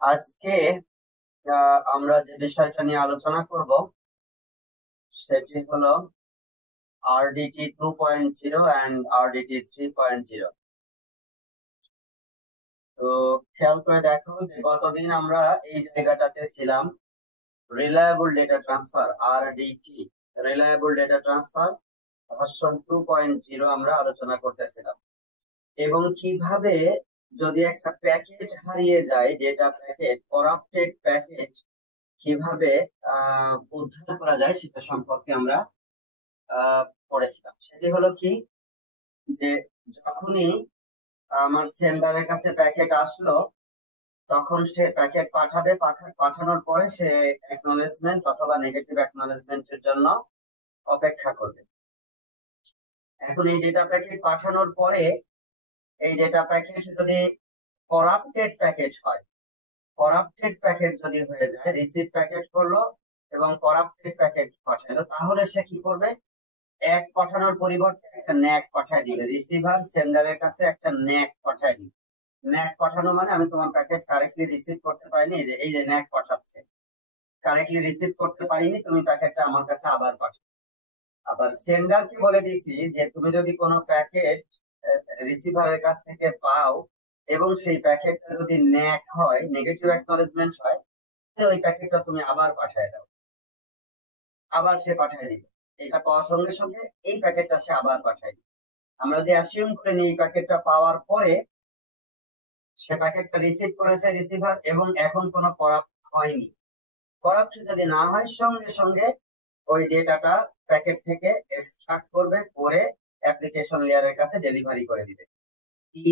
আজকে আমরা যে বিষয়টা নিয়ে আলোচনা করব সেটি হলো আরডিটি 2.0 অ্যান্ড আরডিটি 3.0। তো খেয়াল করে দেখো যে গতদিন আমরা এই জায়গাটাতে ছিলাম, reliable data transfer RDT, reliable data transfer version 2.0 আমরা আলোচনা করতেছিলাম, এবং কিভাবে যদি একটা প্যাকেট হারিয়ে যায়, ডেটা প্যাকেট, করাপ্টেড প্যাকেট, কিভাবে উদ্ধার করা যায় সেটা সম্পর্কে আমরা পড়েছিলাম। সেটি হলো কি, যে যখনই আমার সেন্ডারের কাছে প্যাকেট আসলো, তখন সে প্যাকেট পাঠাবে, পাঠানোর পরে সে অ্যাকনলেজমেন্ট অথবা নেগেটিভ অ্যাকনলেজমেন্টের জন্য অপেক্ষা করবে। এখন এই ডেটা প্যাকেট পাঠানোর পরে এই ডেটা প্যাকেট যদি করাপ্টেড প্যাকেট হয়, করাপ্টেড প্যাকেট যদি হয়ে যায়, রিসিভ প্যাকেট করলো এবং করাপ্টেড প্যাকেট পাঠালো, তাহলে সে কি করবে? এক পাঠানোর পরিবর্তে একটা ন্যাক পাঠায় দিবে, রিসিভার সেন্ডারের কাছে একটা ন্যাক পাঠায় দিবে। ন্যাক পাঠানো মানে আমি তোমার প্যাকেট কারেক্টলি রিসিভ করতে পারিনি, যে এই যে ন্যাক পাঠাচ্ছে, কারেক্টলি রিসিভ করতে পারিনি, তুমি প্যাকেটটা আমার কাছে আবার পাঠাও। আবার সেন্ডারকে বলে দিছি যে তুমি যদি কোনো প্যাকেট রিসিভারের কাছ থেকে পাও এবং সেই প্যাকেটটা যদি ন্যাক হয়, নেগেটিভ অ্যাকনলেজমেন্ট হয়, তাহলে ওই প্যাকেটটা তুমি আবার পাঠিয়ে দাও। আবার সে পাঠিয়ে দিবে, এটা পাওয়ার সঙ্গে সঙ্গে এই প্যাকেটটা সে আবার পাঠিয়ে দিবে। আমরা যদি অ্যাসিউম করে নিই এই প্যাকেটটা পাওয়ার পরে সে প্যাকেটটা রিসিভ করেছে রিসিভার এবং এখন কোনো করাপ্ট হয়নি, করাপ্ট যদি না হয় সঙ্গে সঙ্গে ওই ডেটাটা প্যাকেট থেকে এক্সট্রাক্ট করবে, করে অ্যাপ্লিকেশন লেয়ারের কাছে ডেলিভারি করে দিবে।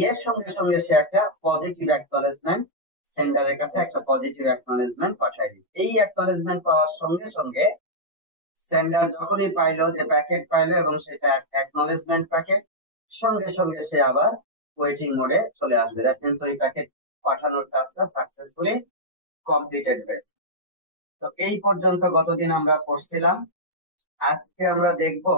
এর সঙ্গে সঙ্গে সে একটা পজিটিভ অ্যাকনলেজমেন্ট, সেন্ডারের কাছে একটা পজিটিভ অ্যাকনলেজমেন্ট পাঠিয়ে দিবে। এই অ্যাকনলেজমেন্ট পাওয়ার সঙ্গে সঙ্গে সেন্ডার যখনই পাইলো যে প্যাকেট পাইলো এবং সেটা অ্যাকনলেজমেন্ট প্যাকেট, সঙ্গে সঙ্গে সে আবার ওয়েটিং মোডে চলে আসবে। দ্যাট মিন্স ওই প্যাকেট পাঠানোর কাজটা সাকসেসফুলি কমপ্লিটেড হয়েছে। তো এই পর্যন্ত গতদিন আমরা পড়ছিলাম। আজকে আমরা দেখব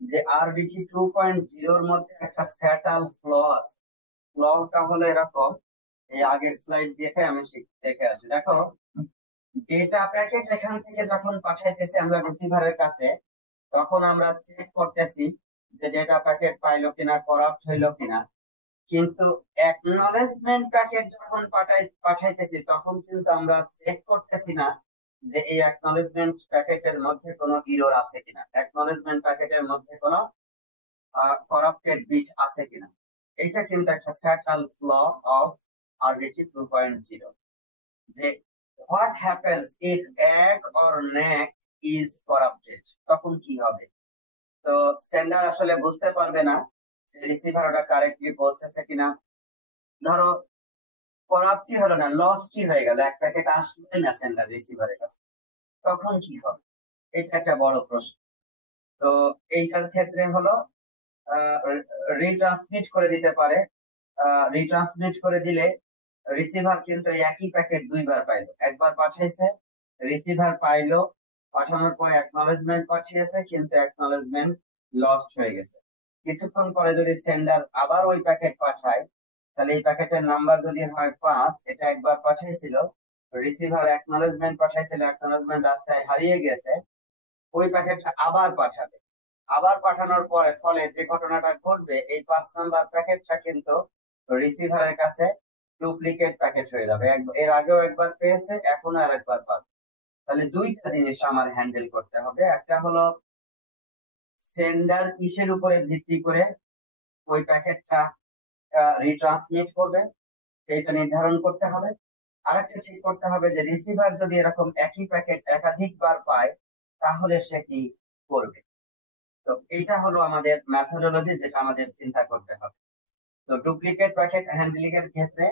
যে আরডিটি 2.0 মধ্যে একটা ফ্যাটাল ফ্ল আছে। ফ্লটা হলো এরকম, এই আগের স্লাইড দেখে আমি দেখে আসি। দেখো, ডেটা প্যাকেট এখান থেকে যখন পাঠাইতেছি আমরা রিসিভারের কাছে, তখন আমরা চেক করতেছি যে ডেটা প্যাকেট পাইলো কিনা, করাপ্ট হইলো কিনা। কিন্তু অ্যাকনলেজমেন্ট প্যাকেট যখন পাঠাইতেছি তখন কিন্তু আমরা চেক করতেছি না যে এই অ্যাকনলেজমেন্ট প্যাকেটের মধ্যে কোনো ইরর আছে কিনা, অ্যাকনলেজমেন্ট প্যাকেটের মধ্যে কোনো করাপ্টেড বিট আছে কিনা। এটা কিন্তু একটা ফ্যাটাল ফ্ল অফ আরডিটি 2.0, যে হোয়াট হ্যাপেন্স ইফ এক অর ন্যাক ইজ করাপ্টেড, তখন কি হবে? তো সেন্ডার আসলে বুঝতে পারবে না যে রিসিভার ওটা কারেক্টলি পৌঁছেছে কিনা। ধরো করাপ্টই হলো না, লস্টই হয়ে গেল, এক প্যাকেট আসলোই না সেন্ডার রিসিভারের কাছে, তখন কি হবে? এটা একটা বড় প্রশ্ন। তো এইটার ক্ষেত্রে হলো রিট্রান্সমিট করে দিতে পারে। রিট্রান্সমিট করে দিলে রিসিভার কিন্তু একই প্যাকেট দুইবার পাইলো, একবার পাঠাইছে, রিসিভার পাইলো, পাঠানোর পরে অ্যাকনলেজমেন্ট পাঠিয়েছে, কিন্তু অ্যাকনলেজমেন্ট লস্ট হয়ে গেছে। কিছুক্ষণ পরে যদি সেন্ডার আবার ওই প্যাকেট পাঠায়, তাহলে এই প্যাকেটের নাম্বার যদি হয় 5, এটা একবার পাঠিয়েছিল, রিসিভার অ্যাকনলেজমেন্ট পাঠাইছিল, অ্যাকনলেজমেন্ট রাস্তায় হারিয়ে গেছে, ওই প্যাকেটটা আবার পাঠাবে। আবার পাঠানোর পরে ফলে যে ঘটনাটা ঘটবে, এই 5 নাম্বার প্যাকেটটা কিন্তু রিসিভারের কাছে ডুপ্লিকেট প্যাকেট হয়ে যাবে। এর আগেও একবার পেয়েছে, এখনো আর একবার পাবে। তাহলে দুইটা জিনিস আমার হ্যান্ডেল করতে হবে। একটা হলো সেন্ডার কিসের উপরে ভিত্তি করে ওই প্যাকেটটা রিট্রান্সমিট করবে, এইটা নির্ধারণ করতে হবে। আরেকটা ঠিক করতে হবে যে রিসিভার যদি এরকম একই প্যাকেট একাধিকবার পায়, তাহলে সে কি করবে। তো এইটা হলো আমাদের ম্যাথোডোলজি, যেটা আমাদের চিন্তা করতে হবে। তো ডুপ্লিকেট প্যাকেট হ্যান্ডলিং এর ক্ষেত্রে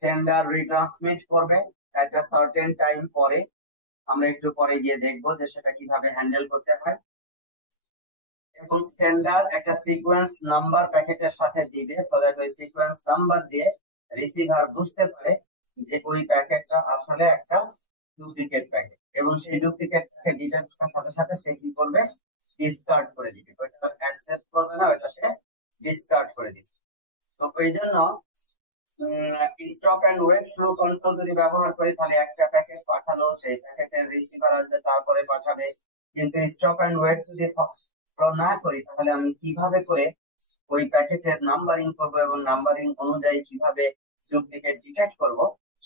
সেন্ডার রিট্রান্সমিট করবে একটা সার্টেন টাইম পরে, আমরা একটু পরে গিয়ে দেখবো যে সেটা কিভাবে হ্যান্ডেল করতে হয়। এবং সেন্ডার একটা সিকোয়েন্স নাম্বার প্যাকেটের সাথে দিবে, সো দ্যাট ওই সিকোয়েন্স নাম্বার দিয়ে রিসিভার বুঝতে পারে যে ওই প্যাকেটটা আসলে একটা ডুপ্লিকেট প্যাকেট, এবং সেই ডুপ্লিকেটকে ডিটেক্ট করার সাথে সাথে সে কি করবে? ডিসকার্ড করে দিবে, ওইটা অ্যাকসেপ্ট করবে না, ওইটা সে ডিসকার্ড করে দিবে। তো এই জন্য stop and wait flow control যদি ব্যবহার করি তাহলে একটা প্যাকেট পাঠালো, সেই প্যাকেটের রিসিভার আসবে, তারপরে পাঠাবে। কিন্তু স্টপ এন্ড ওয়েট যদি ফলো না করি তাহলে আমি কিভাবে করে ওই প্যাকেটের নাম্বারিং করবো এবং নাম্বারিং অনুযায়ী কিভাবে ডুপ্লিকেট ডিটেক্ট করব,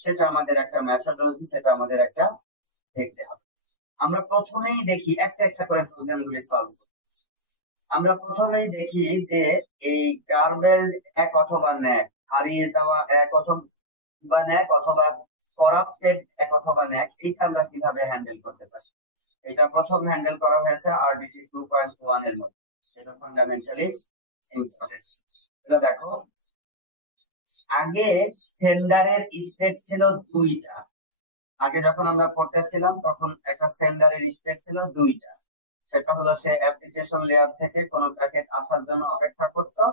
সেটা আমাদের একটা মেথডোলজি, সেটা আমাদের একটা দেখতে হবে। আমরা প্রথমেই দেখি একটা একটা করে প্রবলেমগুলি সলভ করি। আমরা প্রথমেই দেখি যে এই গার্বেলড এক অথবা ন্যাক, হারিয়ে যাওয়া এক অথবা ন্যাক, অথবা করাপ্টেড এক অথবা ন্যাক, এইটা আমরা কিভাবে হ্যান্ডেল করতে পারি। এটা প্রথম হ্যান্ডেল করা হয়েছে আরডিসি 2.1 এর মধ্যে, এটা ফান্ডামেন্টালি ইম্পর্টেন্ট। এটা দেখো, আগে সেন্ডারের স্টেট ছিল দুইটা। আগে যখন আমরা পড়তেছিলাম তখন একটা সেন্ডারের স্টেট ছিল দুইটা। সেটা হলো সে অ্যাপ্লিকেশন লেয়ার থেকে কোনো প্যাকেট আসার জন্য অপেক্ষা করতো,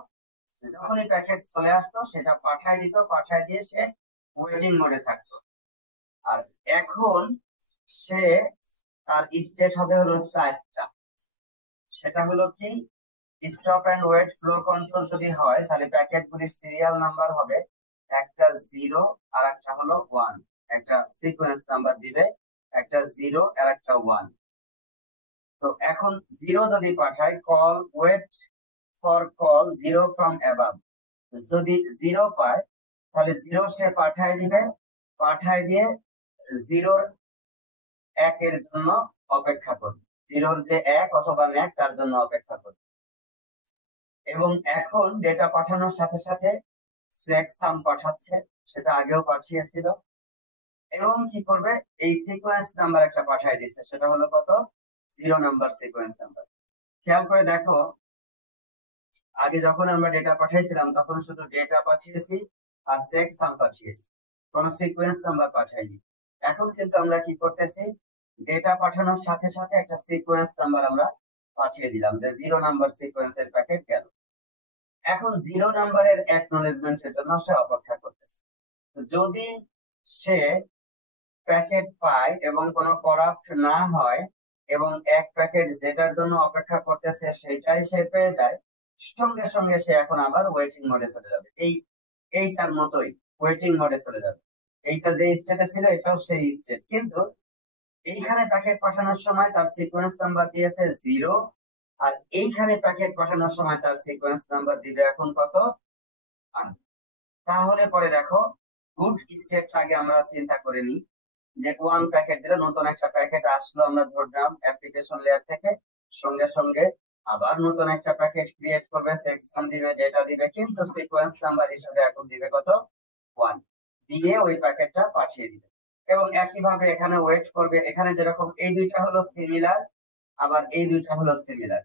যখনই প্যাকেট চলে আসতো সেটা পাঠায় দিত, পাঠায় দিয়ে সে ওয়েটিং মোডে থাকতো। আর এখন সে তার স্টেট হবে হলো চারটা। সেটা হলো কি, stop and wait flow control যদি হয় তাহলে প্যাকেট গুলির সিরিয়াল নাম্বার হবে একটা 0 আর একটা হলো 1, একটা সিকোয়েন্স নাম্বার দিবে, একটা 0 আর একটা 1। তো এখন 0 যদি পাঠায়, call wait for call 0 from above, যদি 0 পায় তাহলে 0 সে পাঠায় দিবে, পাঠায় দিয়ে 0 1 এর জন্য অপেক্ষা করবে, 0 যে 1 অথবা ন্যাক তার জন্য অপেক্ষা করবে। এবং এখন ডেটা পাঠানোর সাথে সাথে চেকসাম পাঠাচ্ছে, সেটা আগেও পাঠিয়েছিল। এবং কি করবে, এই সিকোয়েন্স নাম্বার একটা পাঠিয়ে দিচ্ছে, সেটা হলো কত, 0 নাম্বার সিকোয়েন্স নাম্বার। খেয়াল করে দেখো, আগে যখন আমরা ডেটা পাঠাইছিলাম তখন শুধু ডেটা পাঠিয়েছি আর চেকসাম পাঠিয়েছি, কোনো সিকোয়েন্স নাম্বার পাঠাইনি। এখন কিন্তু আমরা কি করতেছি, ডেটা পাঠানোর সাথে সাথে একটা সিকোয়েন্স নাম্বার আমরা পাঠিয়ে দিলাম, যে 0 নাম্বার সিকোয়েন্সের প্যাকেট গেল। এখন 0 নাম্বারের অ্যাকনোলেজমেন্টের জন্য সে অপেক্ষা করতেছে। যদি সে প্যাকেট পায় এবং কোনো করাপ্ট না হয় এবং এক প্যাকেট যেটার জন্য অপেক্ষা করতেছে সেটাই সে পেয়ে যায়, সঙ্গে সঙ্গে সে এখন আবার ওয়েটিং মোডে চলে যাবে। এইটার মতোই ওয়েটিং মোডে চলে যাবে। এইটা যে স্টেটে ছিল এটাও সেই স্টেট, কিন্তু এইখানে প্যাকেট পাঠানোর সময় তার সিকোয়েন্স নাম্বার দিয়েছে 0, আর এইখানে প্যাকেট পাঠানোর সময় তার সিকোয়েন্স নাম্বার দিবে এখন কত, 1। তাহলে পরে দেখো, গুড স্টেট আগে আমরা চিন্তা করে নিই, যে 1 প্যাকেট দিলে নতুন একটা প্যাকেট আসলো, আমরা ধরলাম অ্যাপ্লিকেশন লেয়ার থেকে, সঙ্গে সঙ্গে আবার নতুন একটা প্যাকেট ক্রিয়েট করবে, সেকশন দিবে, ডেটা দিবে, কিন্তু সিকোয়েন্স নাম্বার হিসেবে এখন দিবে কত, 1, দিয়ে ওই প্যাকেটটা পাঠিয়ে দিবে। এবং একইভাবে এখানে ওয়েট করবে, এখানে যেরকম এই দুইটা হলো সিমিলার, আবার এই দুইটা হলো সিমিলার,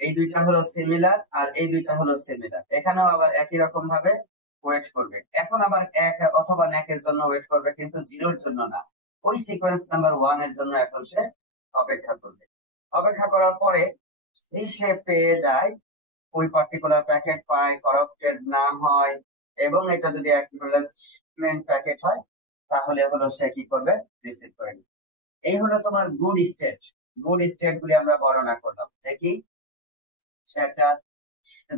এই দুইটা হলো সিমিলার আর এই দুইটা হলো সিমিলার, এখানেও আবার একই রকম ভাবে ওয়েট করবে। এখন আবার 1 অথবা ন্যাকের জন্য ওয়েট করবে, কিন্তু 0-র জন্য না, ওই সিকোয়েন্স নাম্বার 1 এর জন্য এখন সে অপেক্ষা করবে। অপেক্ষা করার পরে এই সে পেয়ে যায়, ওই পার্টিকুলার প্যাকেট পায়, করাপ্টেড না হয়, এবং এটা যদি অ্যাকনোলেজমেন্ট প্যাকেট হয় তাহলে হলো সে কি করবে, রিসিভ করে নিবে। এই হলো তোমার গুড স্টেট। গুড স্টেট গুলি আমরা বর্ণনা করলাম, যে কি, সে একটা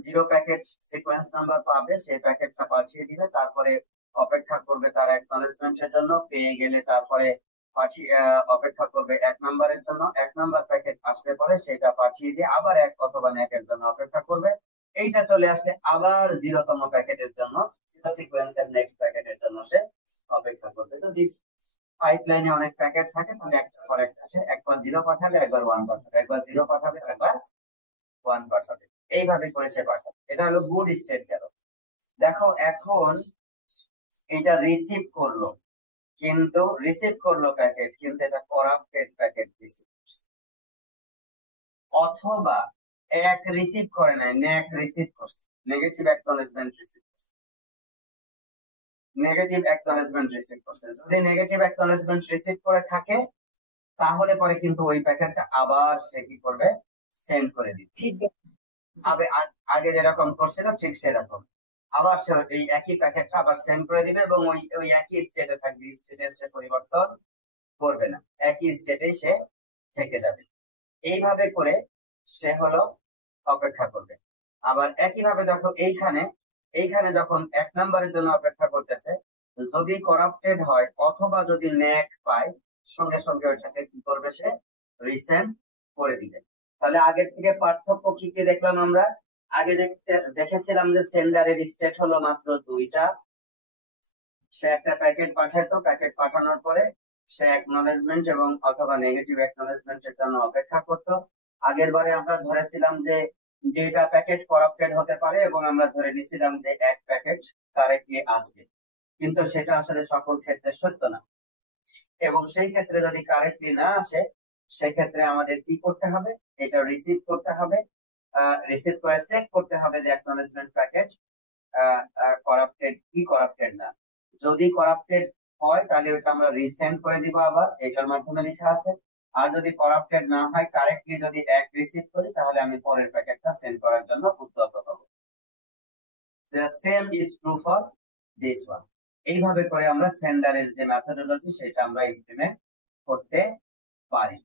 0 প্যাকেট সিকোয়েন্স নাম্বার পাবে, সেই প্যাকেটটা পাঠিয়ে দিবে, তারপরে অপেক্ষা করবে তার অ্যাকনলেজমেন্টের জন্য, পেয়ে গেলে তারপরে অপেক্ষা করবে 1 নাম্বারের জন্য, 1 নাম্বার প্যাকেট আসলে পরে সেটা পাঠিয়ে দিয়ে আবার 1 অথবা ন্যাকের জন্য অপেক্ষা করবে। এইটা চলে আসলে আবার 0তম প্যাকেটের জন্য, সিকোয়েন্সের নেক্সট প্যাকেটের জন্য সে অপেক্ষা করবে। যদি পাইপলাইনে অনেক প্যাকেট থাকে তাহলে একটা পর একটা আছে, একবার 0 পাঠাবে, একবার 1 পাঠাবে, একবার 0 পাঠাবে, একবার 1 পাঠাবে, এইভাবে করে সে পাঠাবে। এটা হলো গুড স্টেট গেল। দেখো এখন এটা রিসিভ করলো, কিন্তু রিসিভ করলো প্যাকেট, কিন্তু এটা করাপ্টেড প্যাকেট রিসিভ করছে, অথবা এক রিসিভ করে নাই, ন্যাক রিসিভ করছে, নেগেটিভ অ্যাকনলেজমেন্ট রিসিভ করছে, নেগেটিভ অ্যাকনলেজমেন্ট রিসিভ করছে। যদি নেগেটিভ অ্যাকনলেজমেন্ট রিসিভ করে থাকে তাহলে পরে কিন্তু ওই প্যাকেটটা আবার সে কি করবে, সেন্ড করে দিবে। আগে যেরকম করছিল ঠিক সেরকম আবার সে এই একই প্যাকেটটা আবার সেন্ড করে দিবে, এবং ওই একই স্টেটে থাকবে, স্টেটে সে পরিবর্তন করবে না, একই স্টেটে সে থেকে যাবে। এইভাবে করে সে হলো অপেক্ষা করবে। আবার একইভাবে দেখো এইখানে এইখানে যখন 1 নম্বরের জন্য অপেক্ষা করতেছে, যদি করাপ্টেড হয় অথবা যদি ন্যাক পায়, সঙ্গে সঙ্গে ওইটাকে কি করবে, সে রিসেন্ড করে দিবে। তাহলে আগের থেকে পার্থক্য কি কি দেখলাম আমরা? আগে দেখেছিলাম যে সেন্ডারের স্টেট হলো মাত্র দুইটা। সে একটা প্যাকেট পাঠাইতো, প্যাকেট পাঠানোর পরে সে অ্যাকনলেজমেন্ট এবং অথবা নেগেটিভ অ্যাকনলেজমেন্টের জন্য অপেক্ষা করত। আগের বারে আমরা ধরেছিলাম যে ডেটা প্যাকেট করাপ্টেড হতে পারে এবং আমরা ধরে নিয়েছিলাম যে এক প্যাকেট কারেক্টলি আসবে, কিন্তু সেটা আসলে সকল ক্ষেত্রে সত্য না। এবং সেই ক্ষেত্রে যদি কারেক্টলি না আসে, সেক্ষেত্রে আমাদের কি করতে হবে, এটা রিসিভ করতে হবে, রিসিভ করে চেক করতে হবে যে অ্যাকনলেজমেন্ট প্যাকেট করাপ্টেড কি করাপ্টেড না। যদি করাপ্টেড হয় তাহলে ওটা আমরা রিসেন্ড করে দিব, আবার এটার মাধ্যমে লেখা আছে। আর যদি করাপ্টেড না হয়, কারেক্টলি যদি এক রিসিভ করি, তাহলে আমি পরের প্যাকেটটা সেন্ড করার জন্য উদ্যত হব। The same is true for this one. এইভাবে করে আমরা সেন্ডারের যে মেথডোলজি সেটা আমরা ইমপ্লিমেন্ট করতে পারি।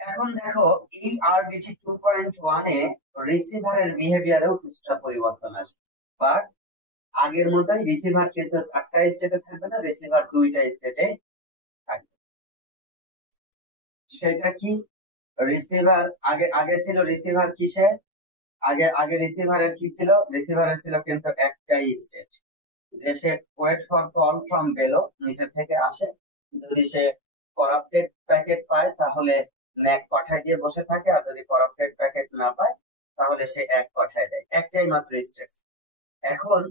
এখন দেখো এই আরডিটি 2.1 এ রিসিভারের বিহেভিয়ারেও কিছুটা পরিবর্তন আসবে, বাট আগের মতোই রিসিভার কিন্তু 4টা স্টেটে থাকবে না, রিসিভার 2টা স্টেটে থাকবে। সেটা কি? রিসিভার আগে আগে ছিল রিসিভার কিসে? আগে আগে রিসিভারের কি ছিল? রিসিভারের ছিল কিন্তু একটাই স্টেট, যে সে wait for call from below, নিচে থেকে আসে। যদি সে করাপ্টেড প্যাকেট পায় তাহলে ন্যাক পাঠায় দিয়ে বসে থাকে, আর যদি করাপ্টেড প্যাকেট না পায় তাহলে সে এক পাঠায় দেয়, একটাই মাত্র স্টেট। এখন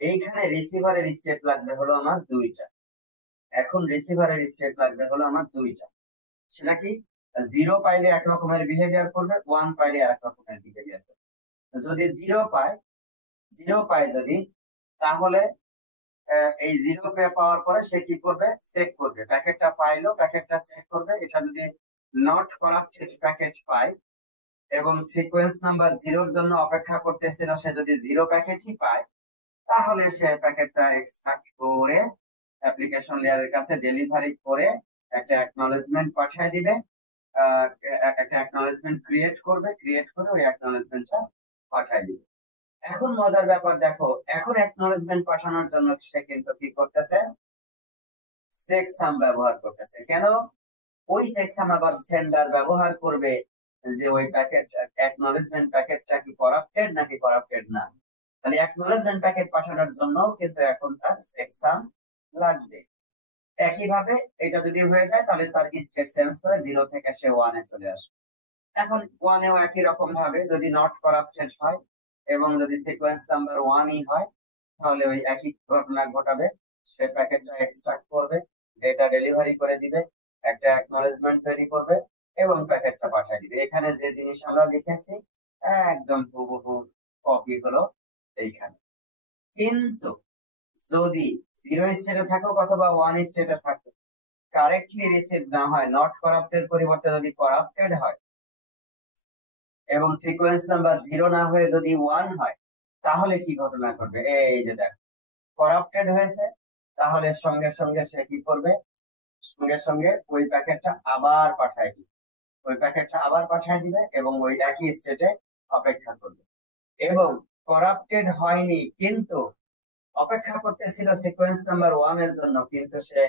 এইখানে রিসিভারের স্টেট লাগবে হলো আমার দুইটা। এখন রিসিভারের স্টেট লাগবে হলো আমার দুইটা। সেটা কি? 0 পাইলে এক রকমের বিহেভিয়ার করবে, 1 পাইলে আর এক রকমের বিহেভিয়ার করবে। যদি 0 পায় যদি, তাহলে এই 0 পাওয়ার পরে সে কি করবে, চেক করবে, প্যাকেটটা পাইলো, প্যাকেটটা চেক করবে। এটা যদি নট করাপ্টেড প্যাকেট পায় এবং সিকোয়েন্স নাম্বার 0-র জন্য অপেক্ষা করতেছিল, সে যদি 0 প্যাকেটই পায়, তাহলে সে প্যাকেটটা এক্সট্রাক্ট করে অ্যাপ্লিকেশন লেয়ারের কাছে ডেলিভারি করে একটা অ্যাকনলেজমেন্ট পাঠিয়ে দিবে, একটা অ্যাকনলেজমেন্ট ক্রিয়েট করবে, ক্রিয়েট করে ওই অ্যাকনলেজমেন্টটা পাঠিয়ে দিবে। এখন মজার ব্যাপার দেখো, এখন অ্যাকনলেজমেন্ট পাঠানোর জন্য সে কিন্তু কি করতেছে, চেকসাম ব্যবহার করতেছে। কেন? ওই চেকসাম আবার সেন্ডার ব্যবহার করবে যে ওই প্যাকেট অ্যাকনলেজমেন্ট প্যাকেটটা কি করাপ্টেড নাকি করাপ্টেড না। তাহলে অ্যাকনলেজমেন্ট প্যাকেট পাঠানোর জন্য কিন্তু এখন তার চেকসাম লাগবে। একইভাবে এটা যদি হয়ে যায় তাহলে তার স্টেট চেঞ্জ করে 0 থেকে সে 1 এ চলে আসবে। এখন 1 এও একই রকম ভাবে যদি নট করাপ্টেড হয় এবং যদি সিকোয়েন্স নাম্বার 1ই হয়, তাহলে ওই একই ঘটনা ঘটাবে। সে প্যাকেটটা এক্সট্রাক্ট করবে, ডেটা ডেলিভারি করে দিবে, একটা অ্যাকনলেজমেন্ট তৈরি করবে এবং প্যাকেটটা পাঠিয়ে দিবে। এখানে যে জিনিস আমরা লিখেছি একদম হুবহু কপি হলো এইখানে। কিন্তু যদি 0 স্টেটে থাকুক অথবা 1 স্টেটে থাকুক, কারেক্টলি রিসিভ না হয়, নট করাপ্টেড পরিবর্তে যদি করাপ্টেড হয় এবং সিকোয়েন্স নাম্বার 0 না হয়ে যদি 1 হয়, তাহলে কি ঘটনা ঘটবে? এই যে দেখ, করাপ্টেড হয়েছে, তাহলে সঙ্গে সঙ্গে সে কি করবে, সঙ্গে সঙ্গে ওই প্যাকেটটা আবার পাঠায় দিবে, ওই প্যাকেটটা আবার পাঠিয়ে দিবে এবং ওই একই স্টেটে অপেক্ষা করবে। এবং করাপ্টেড হয়নি কিন্তু অপেক্ষা করতেছিল সিকোয়েন্স নাম্বার 1 এর জন্য, কিন্তু সে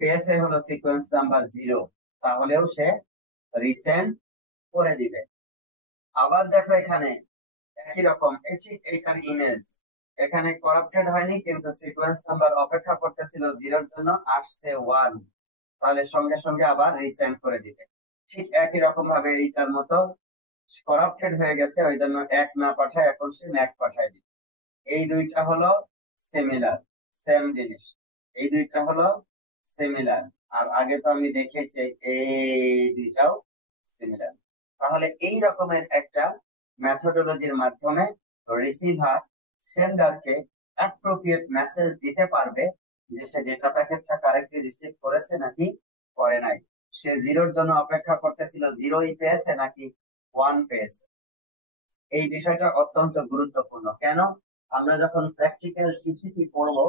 পেয়েছে হলো সিকোয়েন্স নাম্বার 0, তাহলেও সে রিসেন্ড করে দিবে। আবার দেখো এখানে একই রকম, এইটার ইমেজ, এখানে করাপ্টেড হয়নি কিন্তু সিকোয়েন্স নাম্বার অপেক্ষা করতেছিল 0-র জন্য, আসছে 1, তাহলে সঙ্গে সঙ্গে আবার রিসেন্ড করে দিবে। ঠিক একই রকম ভাবে এইটার মতো করাপ্টেড হয়ে গেছে, ওই জন্য 1 না পাঠায় এখন সে ন্যাক পাঠায় দিবে। এই দুইটা হলো সিমিলার, সেম জিনিস, এই দুইটা হলো সিমিলার। আর আগে তো আমি দেখেছি এই দুইটাও সিমিলার। তাহলে এই রকমের একটা মেথডোলজির মাধ্যমে রিসিভার সেন্ডারকে অ্যাপ্রোপ্রিয়েট মেসেজ দিতে পারবে যে সে ডেটা প্যাকেটটা কারেক্টলি রিসিভ করেছে নাকি করে নাই, সে 0-র জন্য অপেক্ষা করতেছিল, 0-ই পেয়েছে নাকি 1 পেয়েছে। এই বিষয়টা অত্যন্ত গুরুত্বপূর্ণ। কেন? আমরা যখন প্র্যাকটিক্যাল টিসিপি পড়বো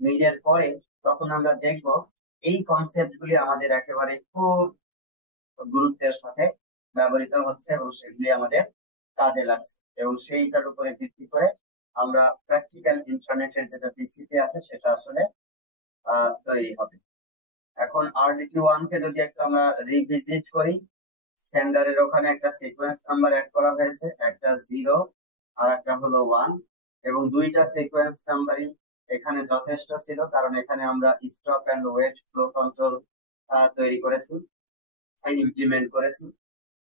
মিডের পরে, তখন আমরা দেখব এই কনসেপ্ট গুলি আমাদের একেবারে খুব গুরুত্বের সাথে ব্যবহৃত হচ্ছে এবং সেগুলি আমাদের কাজে লাগছে, এবং সেইটার উপরে ভিত্তি করে আমরা প্র্যাকটিক্যাল ইন্টারনেটের যেটা টিসিপি আছে সেটা আসলে তৈরি হবে। এখন RDT1 কে যদি একটু আমরা রিভিজিট করি, স্ট্যান্ডার্ডের ওখানে একটা সিকোয়েন্স নাম্বার অ্যাড করা হয়েছে, একটা 0 আর একটা হলো 1, এবং দুইটা সিকোয়েন্স নাম্বারই এখানে যথেষ্ট ছিল, কারণ এখানে আমরা stop and wait flow control তৈরি করেছি, ইমপ্লিমেন্ট করেছি,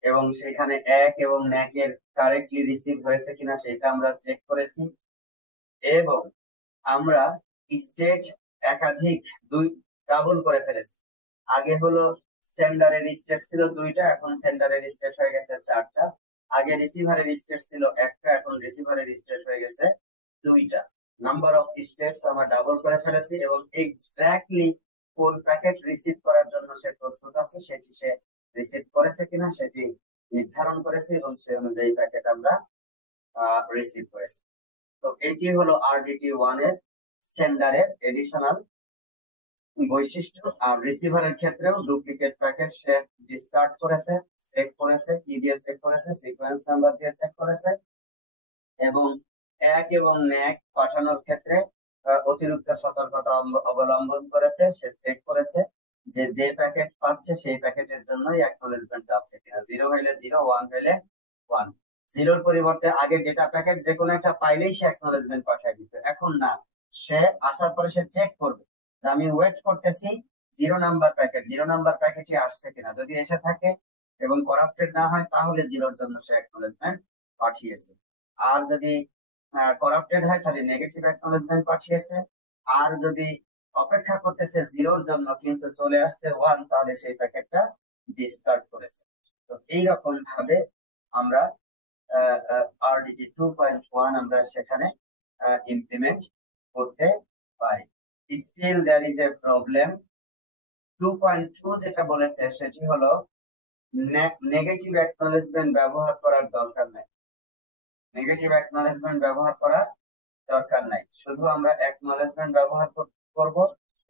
এবং সেখানে এক এবং ন্যাকের কারেক্টলি রিসিভ হয়েছে কিনা সেটা আমরা চেক করেছি, এবং আমরা স্টেট একাধিক ডাবল করে ফেলেছি। আগে হলো সেন্ডারের স্টেট ছিল 2টা, এখন সেন্ডারের স্টেট হয়ে গেছে 4টা। আগে রিসিভারের স্টেট ছিল 1টা, এখন রিসিভারের স্টেট হয়ে গেছে 2টা। নাম্বার অফ স্টেটস আমরা ডাবল করে ফেলেছি, এবং এক্স্যাক্টলি কোন প্যাকেট রিসিভ করার জন্য সে প্রস্তুত আছে সেটি সে রিসিভ করেছে কিনা সেটি নির্ধারণ করেছি, এবং সে অনুযায়ী প্যাকেট আমরা রিসিভ করেছি। তো এটি হলো RDT1 এর সেন্ডারের এডিশনাল বৈশিষ্ট্য। আর রিসিভারের ক্ষেত্রেও ডুপ্লিকেট প্যাকেট সে ডিসকার্ড করেছে, চেক করেছে, কি দিয়ে চেক করেছে, সিকোয়েন্স নাম্বার দিয়ে চেক করেছে, এবং এক এবং ন্যাক পাঠানোর ক্ষেত্রে অতিরিক্ত সতর্কতা অবলম্বন করেছে। সে চেক করেছে যে যে প্যাকেট পাচ্ছে সেই প্যাকেটের জন্যই অ্যাকনলেজমেন্ট যাচ্ছে কিনা। 0 হইলে 0, 1 হইলে 1। 0-র পরিবর্তে আগে ডেটা প্যাকেট যে কোনো একটা পাইলেই সে অ্যাকনলেজমেন্ট পাঠিয়ে দিত। এখন না, সে আসার পরে সে চেক করবে যে আমি ওয়েট করতেছি 0 নাম্বার প্যাকেটই আসছে কিনা। যদি এসে থাকে এবং করাপ্টেড না হয় তাহলে 0-র জন্য সে অ্যাকনলেজমেন্ট পাঠিয়েছে। আর যদি করাপ্টেড হয় তাহলে নেগেটিভ অ্যাকনলেজমেন্ট পাঠিয়েছে। আর যদি অপেক্ষা করতেছে 0-র জন্য কিন্তু চলে আসছে 1, তাহলে সেই প্যাকেটটা ডিসকার্ড করেছে। তো এইরকম ভাবে আমরা RDT 2.1 আমরা সেখানে ইমপ্লিমেন্ট করতে পারি। Still there is a problem. 2.2 যেটা বলেছে সেটি হলো নেগেটিভ অ্যাকনলেজমেন্ট ব্যবহার করার দরকার নাই। নেগেটিভ অ্যাকনলেজমেন্ট ব্যবহার করার দরকার নাই, শুধু আমরা অ্যাকনলেজমেন্ট ব্যবহার করব,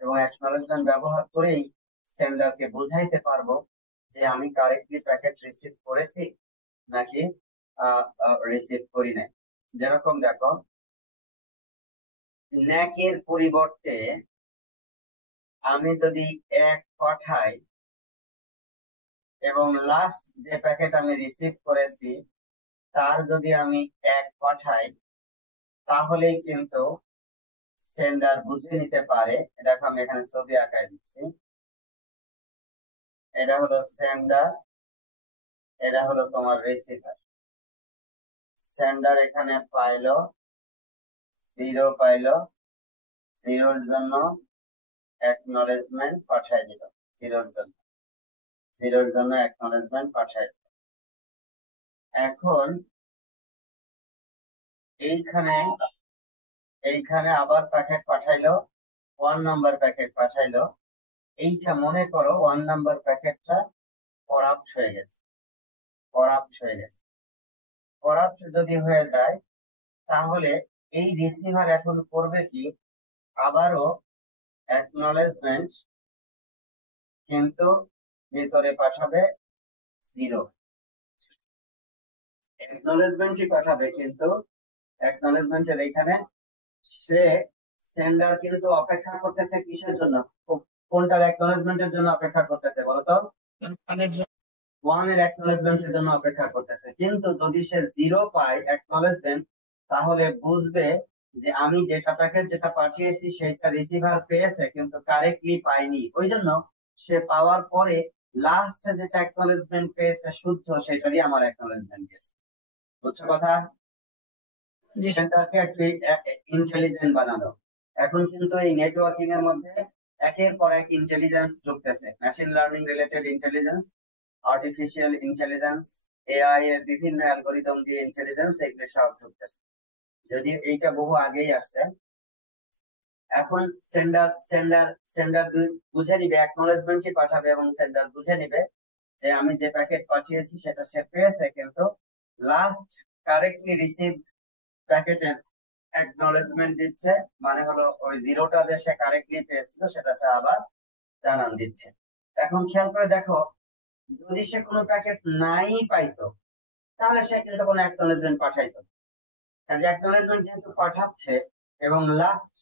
এবং অ্যাকনলেজমেন্ট ব্যবহার করেই সেন্ডারকে বোঝাইতে পারবো যে আমি কারেক্টলি প্যাকেট রিসিভ করেছি নাকি রিসিভ করি নাই। যেরকম দেখো, ন্যাকের পরিবর্তে আমি যদি 1 পাঠাই এবং লাস্ট যে প্যাকেট আমি রিসিভ করেছি তার যদি আমি 1 পাঠাই, তাহলেই কিন্তু সেন্ডার বুঝে নিতে পারে। দেখো আমি এখানে ছবি আঁকায় দিচ্ছি। এটা হলো সেন্ডার, এটা হলো তোমার রিসিভার। সেন্ডার এখানে পাইলো 0, পাইলো 0-র জন্য অ্যাকনলেজমেন্ট পাঠিয়ে দিল, 0-র জন্য অ্যাকনলেজমেন্ট পাঠিয়ে দিল। এখন এইখানে আবার প্যাকেট পাঠাইলো, 1 নাম্বার প্যাকেট পাঠাইলো। এইটা মনে করো 1 নাম্বার প্যাকেটটা করাপ্ট হয়ে গেছে। করাপ্ট যদি হয়ে যায় তাহলে এই রিসিভার এখন করবে কি, আবারও অ্যাকনলেজমেন্ট কিন্তু ভিতরে পাঠাবে 0। অ্যাকনলেজমেন্টই পাঠাবে, কিন্তু অ্যাকনলেজমেন্টের এখানে সে সেন্ডার কিন্তু অপেক্ষা করতেছে কিসের জন্য, কোনটার অ্যাকনলেজমেন্টের জন্য অপেক্ষা করতেছে বলতো? 1 এর অ্যাকনলেজমেন্টের জন্য অপেক্ষা করতেছে। কিন্তু যদি সে 0 পায় অ্যাকনলেজমেন্ট, তাহলে বুঝবে যে আমি ডেটা প্যাকেট যেটা পাঠিয়েছি সেটা রিসিভার পেয়েছে কিন্তু কারেক্টলি পাইনি। ওই জন্য সে পাওয়ার পরে লাস্ট যেটা অ্যাকনলেজমেন্ট পেয়েছে শুদ্ধ, সেটারই আমার অ্যাকনলেজমেন্ট দিয়েছে। বুঝছো কথা? সেটাকে একটু ইন্টেলিজেন্ট বানানো। এখন কিন্তু এই নেটওয়ার্কিং এর মধ্যে একের পর এক ইন্টেলিজেন্স ঢুকতেছে, machine learning related intelligence, artificial intelligence, AI এর বিভিন্ন অ্যালগরিদম দিয়ে ইন্টেলিজেন্স, এগুলো সব ঢুকতেছে। যদি এইটা বহু আগেই আসছে। এখন সেন্ডার বুঝে নিবে, অ্যাকনলেজমেন্টই পাঠাবে, এবং সেন্ডার বুঝে নিবে যে আমি যে প্যাকেট পাঠিয়েছি সেটা সে পেয়েছে, কিন্তু লাস্ট কারেক্টলি রিসিভ প্যাকেটের অ্যাকনলেজমেন্ট দিচ্ছে, মানে হলো ওই 0টা যে সে কারেক্টলি পেয়েছিল সেটা সে আবার জানান দিচ্ছে। এখন খেয়াল করে দেখো, যদি সে কোনো প্যাকেট নাই পাইতো তাহলে সে কিন্তু কোনো অ্যাকনলেজমেন্ট পাঠাইতো। অ্যাকনোলেজমেন্ট যেহেতু পাঠাচ্ছে এবং লাস্ট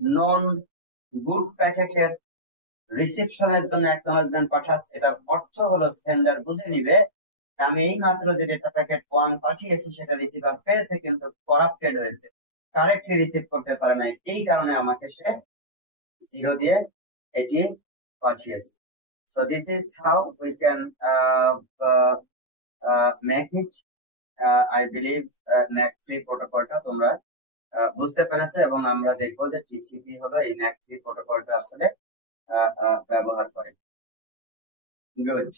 নন গুড প্যাকেটের রিসিপশনের জন্য অ্যাকনোলেজমেন্ট পাঠাচ্ছে, এটার অর্থ হলো সেন্ডার বুঝে নিবে আমি এই মাত্র যে ডেটা প্যাকেট 1 পাঠিয়েছি সেটা রিসিভার পেয়েছে কিন্তু করাপ্টেড হয়েছে, কারেক্টলি রিসিভ করতে পারে নাই, এই কারণে আমাকে সে 0 দিয়ে এটি পাঠিয়েছে। So this is how we can make it. I believe NAC3 প্রোটোকলটা তোমরা বুঝতে পেরেছো এবং আমরা দেখবো যে টিসিপি হলো এই NAC3 প্রোটোকলটা আসলে ব্যবহার করে। গুড।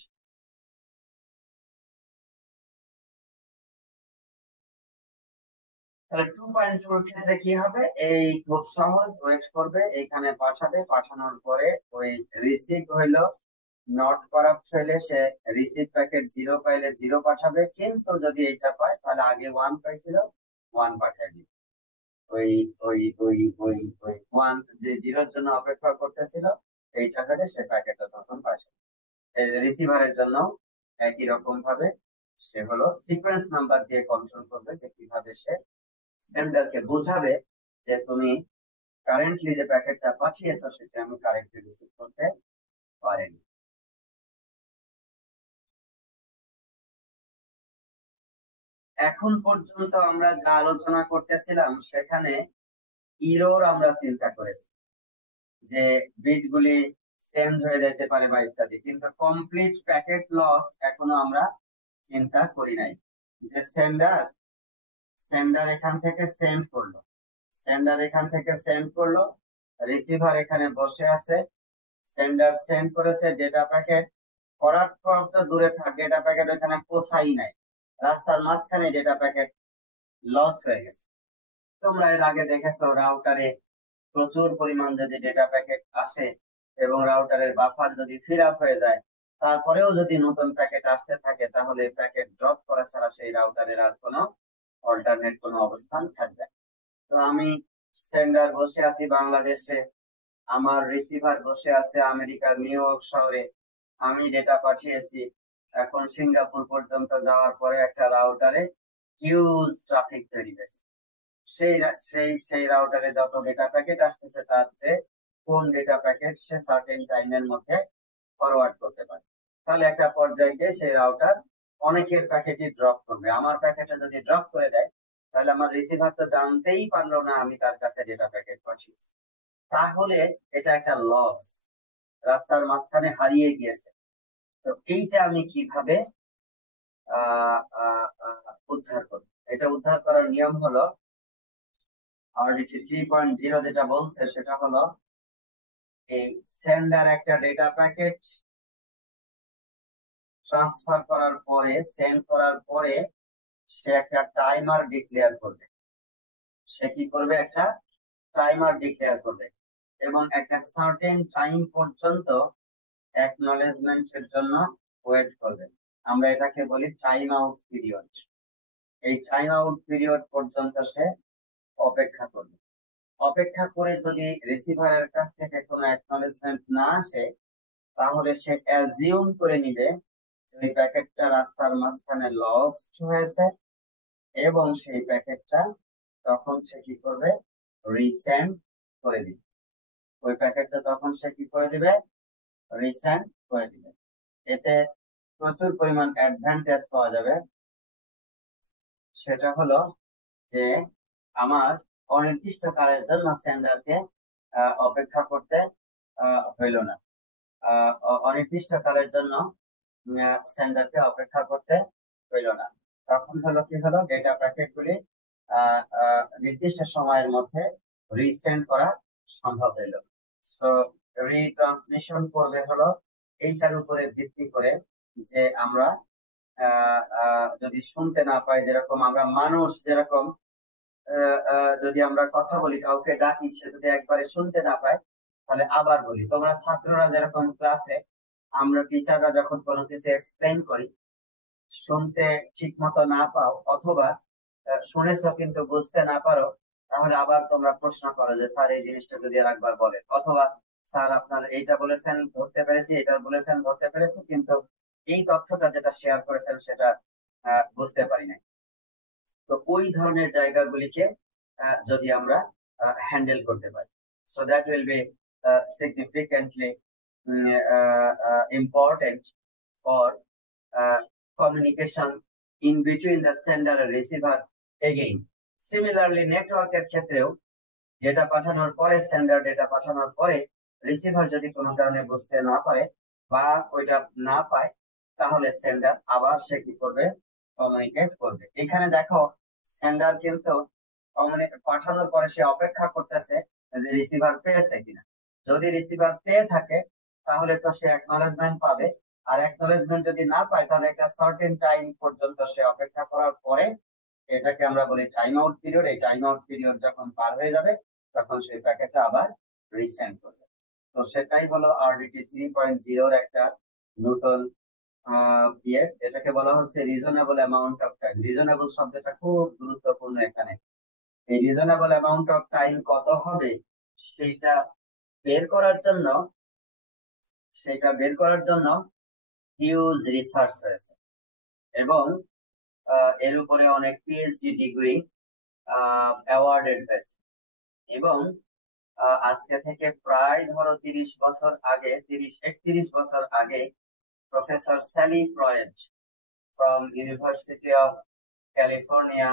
তাহলে 2.2 এর ক্ষেত্রে কি হবে, এই খুব সহজ, ওয়েট করবে, এখানে পাঠাবে, পাঠানোর পরে ওই রিসিভ হইলো, নট করাপ্ট হইলে সে রিসিভ প্যাকেট 0 পাইলে 0 পাঠাবে, কিন্তু যদি এটা পায় তাহলে আগে 1 পাইছিল 1 পাঠিয়ে দিবে। ওই ওই ওই ওই ওই 1 যে 0 এর জন্য অপেক্ষা করতেছিল এই টাকাটা সে প্যাকেটটা তখন পাশে। রিসিভারের জন্য একই রকম ভাবে সে হলো সিকোয়েন্স নাম্বার দিয়ে কন্ট্রোল করবে যে কিভাবে সে সেন্ডারকে বোঝাবে যে তুমি কারেন্টলি যে প্যাকেটটা পাঠিয়েছো সেটা আমি কারেক্টলি রিসিভ করতে পারিনি। এখন পর্যন্ত আমরা যা আলোচনা করতেছিলাম সেখানে ইরর আমরা চিন্তা করেছি যে বিটগুলি চেঞ্জ হয়ে যেতে পারে বা ইত্যাদি, কিন্তু কমপ্লিট প্যাকেট লস এখনো আমরা চিন্তা করি নাই। যে সেন্ডার এখান থেকে সেন্ড করলো, সেন্ডার এখান থেকে সেন্ড করলো, রিসিভার এখানে বসে আছে, সেন্ডার সেন্ড করেছে ডেটা প্যাকেট, করার পর তো দূরে থাক, ডেটা প্যাকেট ওখানে পৌঁছাই নাই, রাস্তার মাঝখানে ডেটা প্যাকেট লস হয়ে গেছে। তোমরা এর আগে দেখেছো রাউটারে প্রচুর পরিমাণ যদি ডেটা প্যাকেট আসে এবং রাউটারের বাফার যদি ফিল আপ হয়ে যায়, তারপরেও যদি নতুন প্যাকেট আসতে থাকে তাহলে প্যাকেট ড্রপ করা ছাড়া সেই রাউটারের আর কোনো অল্টারনেট কোনো অবস্থান থাকবে। তো আমি সেন্ডার বসে আছি বাংলাদেশে, আমার রিসিভার বসে আছে আমেরিকার নিউ ইয়র্ক শহরে, আমি ডেটা পাঠিয়েছি, এখন সিঙ্গাপুর পর্যন্ত যাওয়ার পরে একটা রাউটারে হিউজ ট্রাফিক তৈরি হয়েছে, সেই সেই সেই রাউটারে যত ডেটা প্যাকেট আসতেছে তার চেয়ে কোন ডেটা প্যাকেট সে সার্টেন টাইমের মধ্যে ফরওয়ার্ড করতে পারে, তাহলে একটা পর্যায়ে গিয়ে সেই রাউটার অনেকের প্যাকেটই ড্রপ করবে। আমার প্যাকেটে যদি ড্রপ করে দেয় তাহলে আমার রিসিভার তো জানতেই পারলো না আমি তার কাছে ডেটা প্যাকেট পাঠিয়েছি, তাহলে এটা একটা লস, রাস্তার মাঝখানে হারিয়ে গিয়েছে। তো এইটা আমি কিভাবে উদ্ধার করব, এটা উদ্ধার করার নিয়ম হলো RDT 3.0 যেটা বলছে সেটা হলো এই সেন্ডার একটা ডেটা প্যাকেট ট্রান্সফার করার পরে, সেন্ড করার পরে সে একটা টাইমার ডিক্লেয়ার করবে, সে কি করবে, একটা টাইমার ডিক্লেয়ার করবে এবং একটা সার্টেন টাইম পর্যন্ত অ্যাকনলেজমেন্টের জন্য ওয়েট করবে। আমরা এটাকে বলি টাইম আউট পিরিয়ড। এই টাইম আউট পিরিয়ড পর্যন্ত সে অপেক্ষা করবে, অপেক্ষা করে যদি রিসিভারের কাছ থেকে কোনো অ্যাকনলেজমেন্ট না আসে তাহলে সে অ্যাজিউম করে নিবে যে ওই প্যাকেটটা রাস্তার মাঝখানে লস্ট হয়েছে এবং সেই প্যাকেটটা তখন সে কি করবে, রিসেন্ড করে দিবে, ওই প্যাকেটটা তখন সে কি করে দিবে, রিসেন্ড করে দিবে। এতে প্রচুর পরিমাণ অ্যাডভান্টেজ পাওয়া যাবে, সেটা হলো যে আমার অনির্দিষ্ট কালের জন্য সেন্ডারকে অপেক্ষা করতে হইল না, অনির্দিষ্ট কালের জন্য সেন্ডারকে অপেক্ষা করতে হইল না, তখন হলো কি হলো, ডেটা প্যাকেট গুলি নির্দিষ্ট সময়ের মধ্যে রিসেন্ড করা সম্ভব হইল। সো রিট্রান্সমিশন করবে হলো এইটার উপরে ভিত্তি করে যে আমরা যদি শুনতে না পাই, যেরকম আমরা মানুষ যেরকম যদি আমরা কথা বলি কাউকে ডাকি সে যদি একবারে শুনতে না পায় তাহলে আবার বলি, তোমরা ছাত্ররা যেরকম ক্লাসে আমরা টিচাররা যখন কোনো কিছু এক্সপ্লেইন করি শুনতে ঠিক মতো না পাও অথবা শুনেছো কিন্তু বুঝতে না পারো, তাহলে আবার তোমরা প্রশ্ন করো যে স্যার এই জিনিসটা যদি আর একবার বলেন, অথবা স্যার আপনার এইটা বলেছেন ধরতে পেরেছি, এটা বলেছেন ধরতে পেরেছি, কিন্তু এই তথ্যটা যেটা শেয়ার করেছেন সেটা বুঝতে পারি নাই। তো ওই ধরনের জায়গাগুলিকে যদি আমরা হ্যান্ডেল করতে পারি, so that will be significantly important for communication in between the sender and receiver again. Similarly, নেটওয়ার্কের ক্ষেত্রেও ডেটা পাঠানোর পরে, সেন্ডার ডেটা পাঠানোর পরে রিসিভার যদি কোনো কারণে বুঝতে না পারে বা ওইটা না পায়, তাহলে সেন্ডার আবার সে কি করবে, কমিউনিকেট করবে। এখানে দেখো সেন্ডার কিন্তু পাঠানোর পরে সে অপেক্ষা করতেছে যে রিসিভার পেয়েছে কিনা। যদি রিসিভার পেয়ে থাকে তাহলে তো সে অ্যাকনলেজমেন্ট পাবে, আর অ্যাকনলেজমেন্ট যদি না পায় তাহলে একটা সার্টেন টাইম পর্যন্ত সে অপেক্ষা করার পরে, এটাকে আমরা বলি টাইম আউট পিরিয়ড। এই টাইম আউট পিরিয়ড যখন পার হয়ে যাবে তখন সেই প্যাকেটটা আবার রিসেন্ড করবে। তো সেটাই হলো আরডিটি 3.0 একটা নতুন এটাকে বলা হচ্ছে reasonable amount of time. Reasonable শব্দটা খুব গুরুত্বপূর্ণ এখানে। এই রিজনেবল অ্যামাউন্ট অফ টাইম কত হবে সেটা বের করার জন্য হিউজ রিসার্চ হয়েছে, এবং এর উপরে অনেক পিএইচডি ডিগ্রি অ্যাওয়ার্ডেড হয়েছে। এবং আজকে থেকে প্রায় ধরো 31 বছর আগে professor Sally Freud from university of California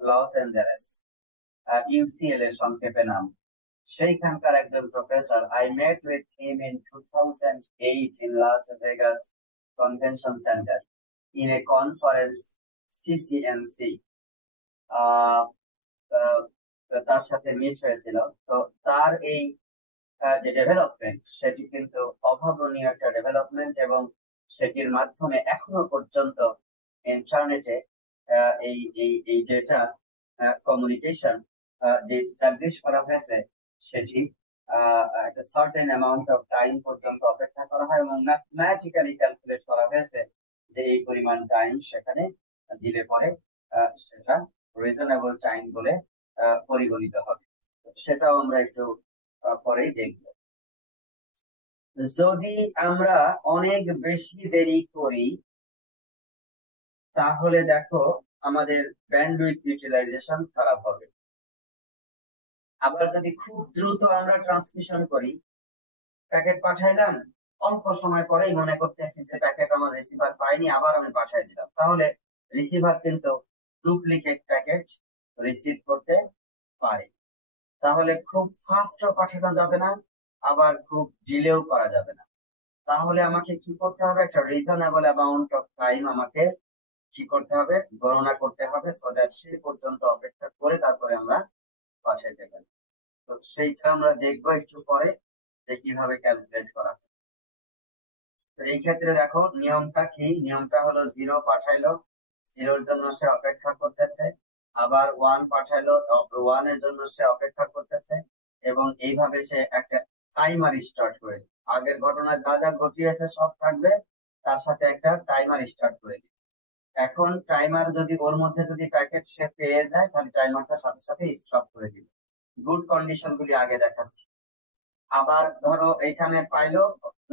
Los Angeles, UCL এর সংক্ষেপে নাম, সেইখানকার একজন professor, I met with him in 2008 in Las Vegas convention centre in a conference CCNC. তার সাথে মিট হয়েছিল। তো তার এই যে ডেভেলপমেন্ট সেটি কিন্তু অভাবনীয় একটা ডেভেলপমেন্ট, এবং সেটির মাধ্যমে এখনো পর্যন্ত ইন্টারনেটে এই এই এই ডেটা কমিউনিকেশন যে এস্টাবলিশ করা হয়েছে সেটি একটা সার্টেন অ্যামাউন্ট অফ টাইম পর্যন্ত অপেক্ষা করা হয়, এবং ম্যাথমেটিক্যালি ক্যালকুলেট করা হয়েছে যে এই পরিমাণ টাইম সেখানে দিলে পরে সেটা রিজনেবল টাইম বলে পরিগণিত হবে। সেটাও আমরা একটু পরেই দেখব। যদি আমরা অনেক বেশি দেরি করি তাহলে দেখো আমাদের ব্যান্ডউইথ ইউটিলাইজেশন খারাপ হবে। আবার যদি খুব দ্রুত আমরা ট্রান্সমিশন করি, প্যাকেট পাঠাইলাম, অল্প সময় পরেই মনে করতেছি যে প্যাকেট আমার রিসিভার পাইনি, আবার আমি পাঠাই দিলাম, তাহলে রিসিভার কিন্তু ডুপ্লিকেট প্যাকেট রিসিভ করতে পারে। তাহলে খুব ফাস্টও পাঠানো যাবে না, আবার খুব ডিলেও করা যাবে না। তাহলে আমাকে কি করতে হবে, একটা রিজনেবল অ্যামাউন্ট অফ টাইম আমাকে কি করতে হবে, গণনা করতে হবে, সো দ্যাট সেই পর্যন্ত অপেক্ষা করে তারপরে আমরা পাঠাইতে পারি। তো সেইটা আমরা দেখবো একটু পরে যে কিভাবে ক্যালকুলেট করা হয়। তো এই ক্ষেত্রে দেখো নিয়মটা কি, নিয়মটা হলো 0 পাঠাইলো, 0-র জন্য সে অপেক্ষা করতেছে, আবার 1 পাঠাইলো, 1 এর জন্য সে অপেক্ষা করতেছে, এবং এইভাবে সে একটা টাইমার স্টার্ট করে, আগের ঘটনা যা যা ঘটিয়েছে সব থাকবে, তার সাথে একটা টাইমার স্টার্ট করে দিবে। এখন টাইমার যদি ওর মধ্যে যদি প্যাকেট সে পেয়ে যায় তাহলে টাইমারটা সাথে সাথে স্টপ করে দিবে। গুড কন্ডিশন গুলি আগে দেখাচ্ছি। আবার ধরো এখানে পাইলো,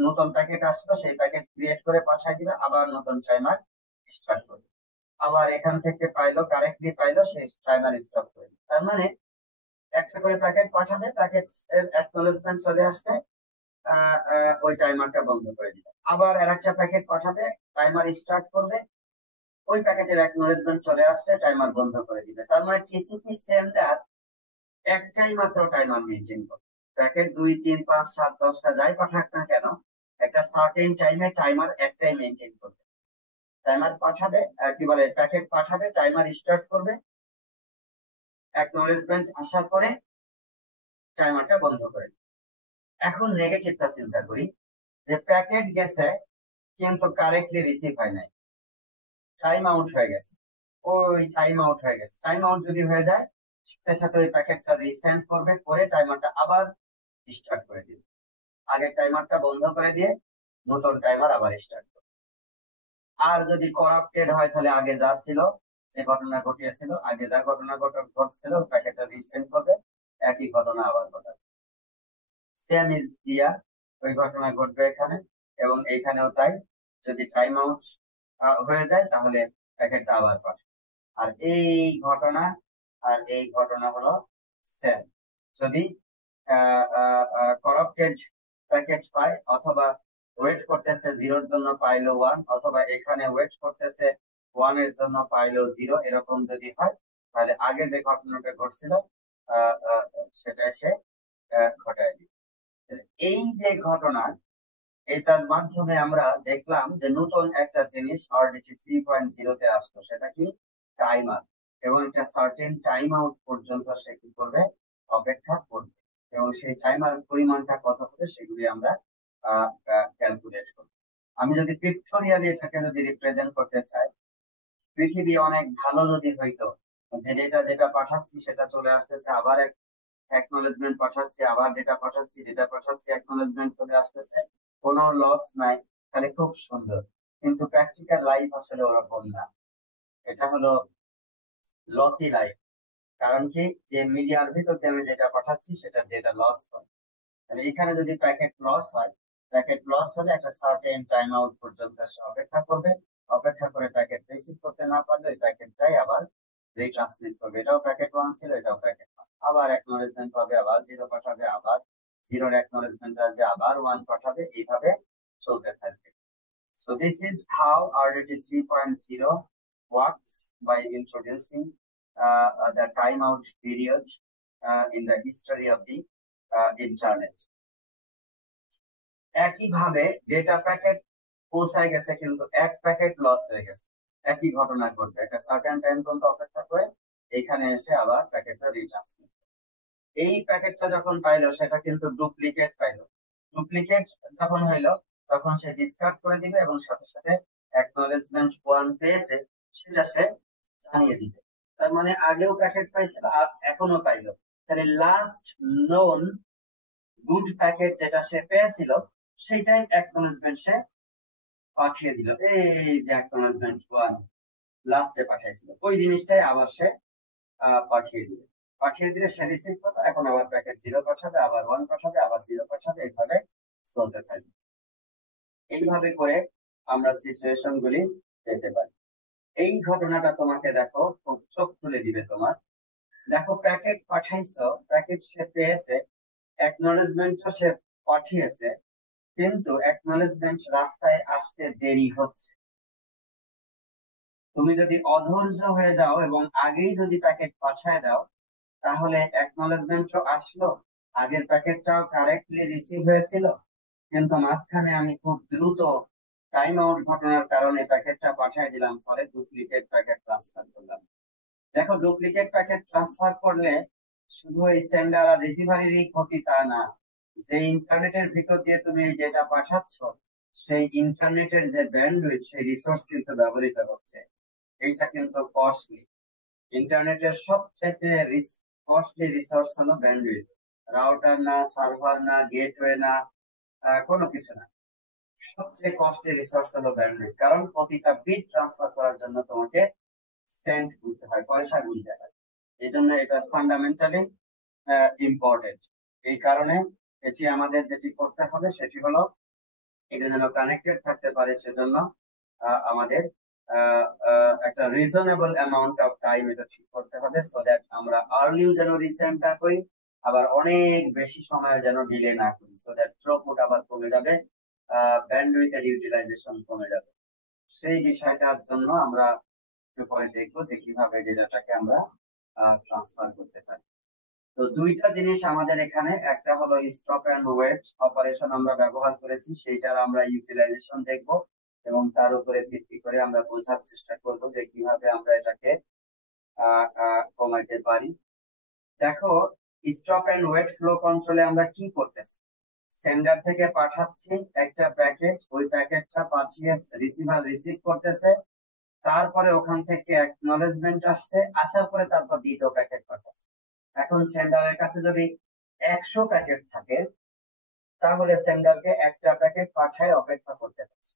নতুন প্যাকেট আসলো, সেই প্যাকেট ক্রিয়েট করে পাঠাই দিবে, আবার নতুন টাইমার স্টার্ট করবে। আবার এখান থেকে পাইলো, কারেক্টলি পাইলো, সেই টাইমার স্টপ করে দিবে। তার মানে একটা করে প্যাকেট পাঠাবে, প্যাকেট এর অ্যাকনলেজমেন্ট চলে আসবে, ওই টাইমারটা বন্ধ করে দিবে। আবার আর একটা প্যাকেট পাঠাবে, টাইমার স্টার্ট করবে, ওই প্যাকেটের অ্যাকনলেজমেন্ট চলে আসলে টাইমার বন্ধ করে দিবে। তার মানে টিসিপি সেন্ডার একটাই মাত্র টাইমার মেনটেন করে। প্যাকেট 2, 3, 5, 7, 10টা যাই পাঠাক না কেন, একটা সার্টেন টাইমে টাইমার একটাই মেনটেন করবে। টাইমার পাঠাবে, কি বলে, প্যাকেট পাঠাবে, টাইমার স্টার্ট করবে, অ্যাকনলেজমেন্ট আসার পরে টাইমারটা বন্ধ করে দিবে। এখন নেগেটিভটা চিন্তা করি, যে প্যাকেট গেছে কিন্তু কারেক্টলি রিসিভ হয় নাই, টাইম আউট হয়ে গেছে, ওই টাইম আউট হয়ে গেছে। টাইম আউট যদি হয়ে যায় সাথে সাথে ওই প্যাকেটটা রিসেন্ড করবে, করে টাইমারটা আবার স্টার্ট করে দিবে, আগের টাইমারটা বন্ধ করে দিয়ে নতুন টাইমার আবার স্টার্ট করবে। আর যদি করাপ্টেড হয় তাহলে আগে যা ছিল, যে ঘটনা ঘটিয়েছিল, আগে যা ঘটনা ঘটছিল প্যাকেটটা রিসেন্ড করবে, একই ঘটনা আবার ঘটাবে। সেম ইজ হিয়ার, ওই ঘটনা ঘটবে এখানে এবং এখানেও তাই। যদি টাইম আউট হয়ে যায় তাহলে প্যাকেটটা আবার পাঠাবে। আর এই ঘটনা আর এই ঘটনা হলো সেম। যদি করাপ্টেড প্যাকেট পায়, অথবা ওয়েট করতেছে জিরোর জন্য পাইলো 1, অথবা এখানে ওয়েট করতেছে 1 এর জন্য পাইলো 0, এরকম যদি হয় তাহলে আগে যে ঘটনাটা ঘটছিল সেটা সে ঘটায় দিবে। এই যে ঘটনা, এটার মাধ্যমে আমরা দেখলাম যে নতুন একটা জিনিস RDT 3.0 তে আসলো, সেটা কি টাইমার। এবং একটা সার্টেন টাইম আউট পর্যন্ত সে কি করবে, অপেক্ষা করবে, এবং সেই টাইমার পরিমাণটা কত হবে সেগুলি আমরা ক্যালকুলেট করব। আমি যদি পিক্টোরিয়ালি এটাকে যদি রিপ্রেজেন্ট করতে চাই, পৃথিবী অনেক ভালো যদি হইতো, যে ডেটা যেটা পাঠাচ্ছি সেটা চলে আসতেছে, আবার অ্যাকনোলেজমেন্ট পাঠাচ্ছি, আবার ডেটা পাঠাচ্ছি, অ্যাকনোলেজমেন্ট চলে আসতেছে, কোনো লস নাই, তাহলে খুব সুন্দর। কিন্তু প্র্যাকটিক্যাল লাইফ আসলে ওরকম না, এটা হলো লসই লাইফ। কারণ কি, যে মিডিয়ার ভিতর দিয়ে আমি যেটা পাঠাচ্ছি সেটা ডেটা লস হয়। তাহলে এখানে যদি প্যাকেট লস হয়, প্যাকেট লস হলে একটা সার্টেন টাইম আউট পর্যন্ত সে অপেক্ষা করবে, অপেক্ষা করে প্যাকেট রিসিভ করতে না পারলে ওই প্যাকেটটাই আবার রিট্রান্সমিট করবে। এটাও প্যাকেট 1 ছিল, এটাও প্যাকেট 1, আবার অ্যাকনোলেজমেন্ট পাবে, আবার 0 পাঠাবে, আবার 0 অ্যাকনোলেজমেন্ট আসবে, আবার 1 পাঠাবে, এইভাবে চলতে থাকবে। So this is how RDT 3.0 works, by introducing the timeout period in the history of the internet. একইভাবে ডেটা প্যাকেট পৌঁছায় গেছে কিন্তু এক প্যাকেট লস হয়ে গেছে, একই ঘটনা ঘটবে, একটা সার্টেন টাইম পর্যন্ত অপেক্ষা করে এখানে এসে আবার প্যাকেটটা রিট্রান্সমিট। এই প্যাকেটটা যখন পাইলো সেটা কিন্তু ডুপ্লিকেট পাইলো, ডুপ্লিকেট যখন হইলো তখন সে ডিসকার্ড করে দিবে, এবং সাথে সাথে অ্যাকনোলেজমেন্ট 1 পেয়েছে সেটা সে জানিয়ে দিবে। তার মানে আগেও প্যাকেট পাইছে আর এখনো পাইলো, তাহলে লাস্ট নোন গুড প্যাকেট যেটা সে পেয়েছিল সেটাই অ্যাকনোলেজমেন্ট সে পাঠিয়ে দিল। এই যে অ্যাকনোলেজমেন্ট 1 লাস্টে পাঠিয়েছিল, ওই জিনিসটাই আবার সে পাঠিয়ে দিলে সে রিসিভ করবে, এখন আবার প্যাকেট 0 পাঠাবে, আবার 1 পাঠাবে, আবার 0 পাঠাবে, এইভাবে চলতে থাকবে। এইভাবে করে আমরা সিচুয়েশন গুলি পেতে পারি। এই ঘটনাটা তোমাকে দেখো খুব চোখ খুলে দিবে তোমার। দেখো প্যাকেট পাঠাইছো, প্যাকেট সে পেয়েছে, অ্যাকনোলেজমেন্ট সে পাঠিয়েছে, কিন্তু অ্যাকনোলেজমেন্ট রাস্তায় আসতে দেরি হচ্ছে। তুমি যদি অধৈর্য হয়ে যাও এবং আগেই যদি প্যাকেট পাঠায় দাও, তাহলে অ্যাকনোলেজমেন্টও আসলো, আগের প্যাকেটটাও কারেক্টলি রিসিভ হয়েছিল, কিন্তু মাঝখানে আমি খুব দ্রুত টাইম আউট ঘটনার কারণে প্যাকেটটা পাঠিয়ে দিলাম, ফলে ডুপ্লিকেট প্যাকেট ট্রান্সফার করলাম। দেখো ডুপ্লিকেট প্যাকেট ট্রান্সফার করলে শুধু এই সেন্ডার আর রিসিভারেরই ক্ষতি তা না, যে ইন্টারনেটের ভিতর দিয়ে তুমি এই ডেটা পাঠাচ্ছ সেই ইন্টারনেটের যে ব্যান্ডউইথ, সেই রিসোর্স কিন্তু ব্যবহৃত হচ্ছে, এইটা কিন্তু কস্টলি। ইন্টারনেটের সবচেয়ে কস্টলি রিসোর্স হলো ব্যান্ডউইথ, রাউটার না, সার্ভার না, গেটওয়ে না, কোনো কিছু না, সবচেয়ে কস্টলি রিসোর্স হলো ব্যান্ডউইথ। কারণ প্রতিটা বিট ট্রান্সফার করার জন্য তোমাকে সেন্ট গুনতে হয়, পয়সা গুনতে হয়, এই জন্য এটা ফান্ডামেন্টালি ইম্পর্টেন্ট। এই কারণে এটি আমাদের যেটি করতে হবে সেটি হলো, এটা যেন কানেক্টেড থাকতে পারে সেজন্য আমাদের একটা রিজনেবল অ্যামাউন্ট অফ টাইম এটা ঠিক করতে হবে, সো দ্যাট আমরা আর্লিও যেন রিসেন্ড না করি, আবার অনেক বেশি সময় যেন ডিলে না করি, সো দ্যাট থ্রুপুট আবার কমে যাবে, ব্যান্ডউইথের ইউটিলাইজেশন কমে যাবে। সেই বিষয়টার জন্য আমরা একটু পরে দেখবো যে কিভাবে ডেটাটাকে আমরা ট্রান্সফার করতে পারি। তো দুইটা জিনিস আমাদের এখানে, একটা হলো স্টপ এন্ড ওয়েট অপারেশন আমরা ব্যবহার করেছি, সেইটার আমরা ইউটিলাইজেশন দেখব, এবং তার উপরে ভিত্তি করে আমরা বোঝার চেষ্টা করব যে কিভাবে আমরা এটাকে কমাইতে পারি। দেখো স্টপ এন্ড ওয়েট ফ্লো কন্ট্রোলে আমরা কি করতেছি, সেন্ডার থেকে পাঠাচ্ছি একটা প্যাকেট, ওই প্যাকেটটা পাঠিয়ে রিসিভার রিসিভ করতেছে, তারপরে ওখান থেকে অ্যাকনোলেজমেন্ট আসছে, আসার পরে তারপর দ্বিতীয় প্যাকেট পাঠাচ্ছে। এখন সেন্ডারের কাছে যদি 100 প্যাকেট থাকে, তাহলে সেন্ডারকে একটা প্যাকেট পাঠায় অপেক্ষা করতে হচ্ছে,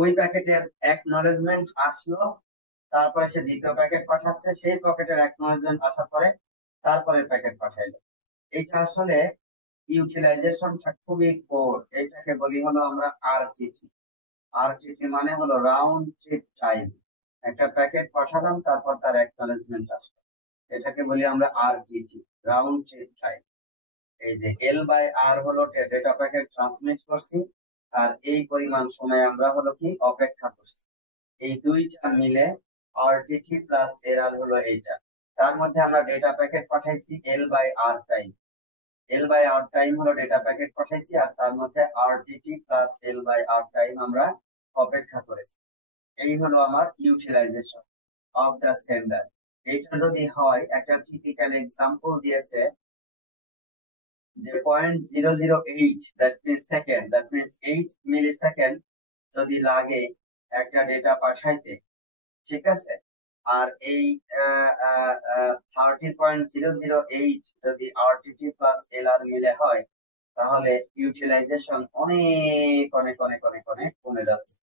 ওই প্যাকেটের অ্যাকনোলেজমেন্ট আসলো, তারপরে সে দ্বিতীয় প্যাকেট পাঠাচ্ছে, সেই প্যাকেটের অ্যাকনোলেজমেন্ট আসার পরে তারপরে প্যাকেট পাঠাইলো। এটা আসলে ইউটিলাইজেশনটা খুবই পোর, এটাকে বলি হলো আমরা আরটিটি। আরটিটি মানে হলো রাউন্ড ট্রিপ টাইম। একটা প্যাকেট পাঠালাম, তারপর তার অ্যাকনলেজমেন্ট আসলো, এটাকে বলি আমরা আরটিটি, রাউন্ড ট্রিপ টাইম। এই যে এল বাই আর হলো ডেটা প্যাকেট ট্রান্সমিট করছি, আর এই পরিমাণ সময় আমরা হলো কি অপেক্ষা করছি। এই দুইটা মিলে আরটিটি প্লাস এরআর হলো এইটা। তার মধ্যে আমরা ডেটা প্যাকেট পাঠাইছি L by R time. L by R time হলো ডেটা প্যাকেট পাঠাইছি, আর তার মধ্যে RTT plus L by R time আমরা অপেক্ষা করেছি। এই হলো আমার ইউটিলাইজেশন অফ দ্য সেন্ডার। এটা যদি হয়, একটা টিপিক্যাল এক্সাম্পল দিয়েছে যে 0.008 that means second, that means 8 millisecond যদি লাগে একটা ডেটা পাঠাইতে, ঠিক আছে। আর এই 30.008 যদি আরটিটি প্লাস এলআর মিলে হয়, তাহলে ইউটিলাইজেশন অনেক অনেক অনেক অনেক অনেক কমে যাচ্ছে।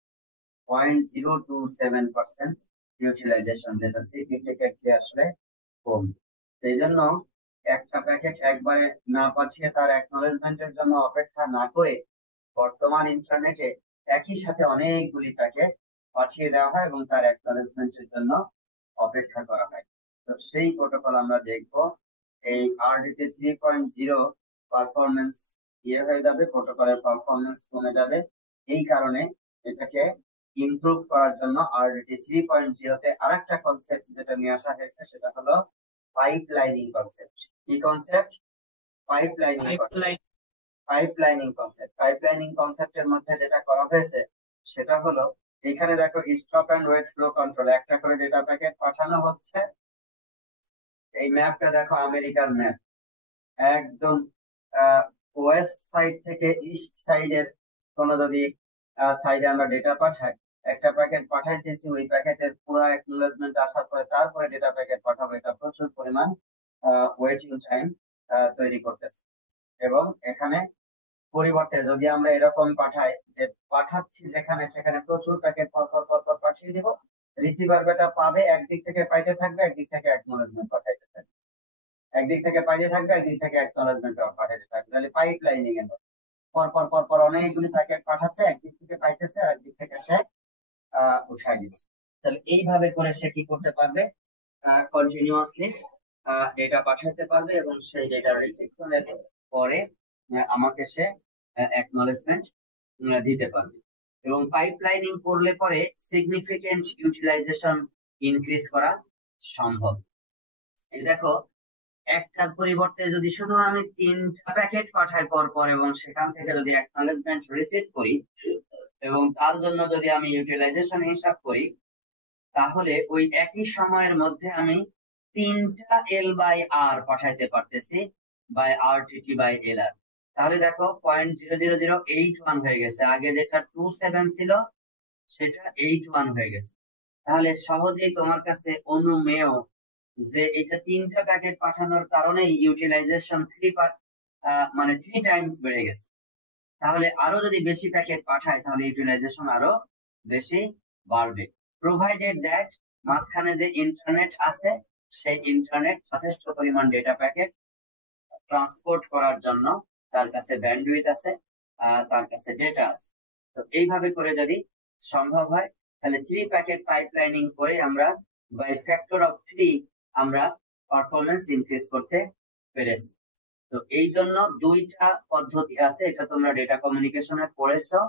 0.027% ইউটিলাইজেশন, যেটা সিগনিফিকেন্টলি আসলে কম। সেই জন্য একটা প্যাকেট একবারে না পাঠিয়ে তার অ্যাকনলেজমেন্টের জন্য অপেক্ষা না করে বর্তমান ইন্টারনেটে একই সাথে অনেকগুলি প্যাকেট পাঠিয়ে দেওয়া হয় এবং তার অ্যাকনলেজমেন্টের জন্য অপেক্ষা করা হয়। তো সেই প্রোটোকল আমরা দেখবো। এই আরডিটি 3.0 পারফরমেন্স হয়ে যাবে, প্রোটোকলের পারফরমেন্স কমে যাবে। এই কারণে এটাকে ইমপ্রুভ করার জন্য আরডিটি 3.0 তে আরেকটা কনসেপ্ট যেটা নিয়ে আসা হয়েছে, সেটা হলো পাইপলাইনিং কনসেপ্ট। কি কনসেপ্ট? Pipelining concept. পাইপলাইনিং কনসেপ্টের মধ্যে যেটা করা হয়েছে সেটা হলো, এখানে দেখো stop and wait flow control, একটা করে ডেটা প্যাকেট পাঠানো হচ্ছে। এই ম্যাপটা দেখো, আমেরিকার ম্যাপ, একদম ওয়েস্ট সাইড থেকে ইস্ট সাইডের কোন যদি সাইডে আমরা ডেটা পাঠাই, একটা প্যাকেট পাঠাইতেছি, ওই প্যাকেটের পুরো অ্যাকনলেজমেন্ট আসার পরে তারপরে ডেটা প্যাকেট পাঠাবো, এটা প্রচুর পরিমাণ ওয়েটিং টাইম তৈরি করতেছে। এবং এখানে পরিবর্তে যদি আমরা এরকম পাঠাই যে পাঠাচ্ছি যেখানে সেখানে প্রচুর প্যাকেট পর পর পর পর পাঠিয়ে দিব, রিসিভার বেটা পাবে, একদিক থেকে পাইতে থাকবে, একদিক থেকে অ্যাকনলেজমেন্ট পাঠাইতে থাকবে, একদিক থেকে পাইতে থাকবে, একদিক থেকে অ্যাকনলেজমেন্ট পাঠাইতে থাকবে। তাহলে পাইপ লাইনিং এর পর পর পর পর অনেকগুলি প্যাকেট পাঠাচ্ছে, একদিক থেকে পাইতেছে আর একদিক থেকে সে উঠাই দিচ্ছে। তাহলে এইভাবে করে সে কি করতে পারবে? কন্টিনিউয়াসলি ডেটা পাঠাইতে পারবে এবং সেই ডেটা রিসিপশনের পরে আমাকে সে অ্যাকনলেজমেন্ট দিতে পারবে। এবং পাইপলাইনিং করলে পরে সিগনিফিকেন্ট ইউটিলাইজেশন ইনক্রিজ করা সম্ভব। এই দেখো, একটার পরিবর্তে যদি শুধু আমি 3টা প্যাকেট পাঠাই পর পর এবং সেখান থেকে যদি অ্যাকনলেজমেন্ট রিসিভ করি এবং তার জন্য যদি আমি ইউটিলাইজেশন হিসাব করি, তাহলে ওই একই সময়ের মধ্যে আমি 3টা এল বাই আর পাঠাইতে পারতেছি বাই আরটিটি বাই এলআর। তাহলে দেখো 0.00081 হয়ে গেছে, আগে যেটা 27 ছিল সেটা 81 হয়ে গেছে। তাহলে সহজেই তোমার কাছে অনুমেয় যে এটা 3টা প্যাকেট পাঠানোর কারণে ইউটিলাইজেশন 3 টাইমস বেড়ে গেছে। তাহলে আরো যদি বেশি প্যাকেট পাঠায় তাহলে ইউটিলাইজেশন আরো বেশি বাড়বে, প্রোভাইডেড দ্যাট মাঝখানে যে ইন্টারনেট আছে সেই ইন্টারনেট যথেষ্ট পরিমাণ ডেটা প্যাকেট ট্রান্সপোর্ট করার জন্য তার কাছে ব্যান্ডউইথ আছে, তার কাছে ডেটা আছে। তো এইভাবে করে যদি সম্ভব হয়, তাহলে 3 প্যাকেট পাইপলাইনিং করে আমরা বাই ফ্যাক্টর অফ 3 আমরা পারফরমেন্স ইনক্রিজ করতে পেরেছি। তো এই জন্য 2টা পদ্ধতি আছে, এটা তোমরা ডেটা কমিউনিকেশনে পড়েছো।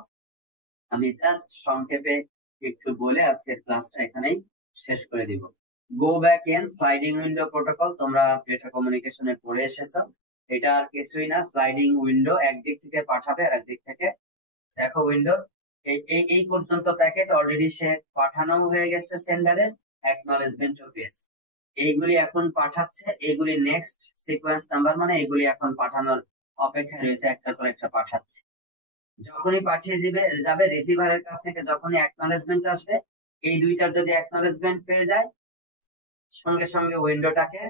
আমি জাস্ট সংক্ষেপে একটু বলে আজকের ক্লাসটা এখানেই শেষ করে দিব। Go back N sliding window protocol তোমরা ডেটা কমিউনিকেশনে পড়ে এসেছো। এটা আর কিছুই না, স্লাইডিং উইন্ডো, একদিক থেকে পাঠাবে আর একদিক থেকে, দেখো উইন্ডো এই পর্যন্ত প্যাকেট অলরেডি সে পাঠানো হয়ে গেছে সেন্ডারে, অ্যাকনলেজমেন্টও পেয়েছে। এইগুলি এখন পাঠাচ্ছে, এইগুলি নেক্সট সিকোয়েন্স নাম্বার, মানে এইগুলি এখন পাঠানোর অপেক্ষায় রয়েছে, একটার পর একটা পাঠাচ্ছে। যখনই পাঠিয়ে যাবে রিসিভারের কাছ থেকে, যখনই অ্যাকনলেজমেন্ট আসবে, এই দুইটার যদি অ্যাকনলেজমেন্ট পেয়ে যায়, সঙ্গে সঙ্গে উইন্ডোটাকে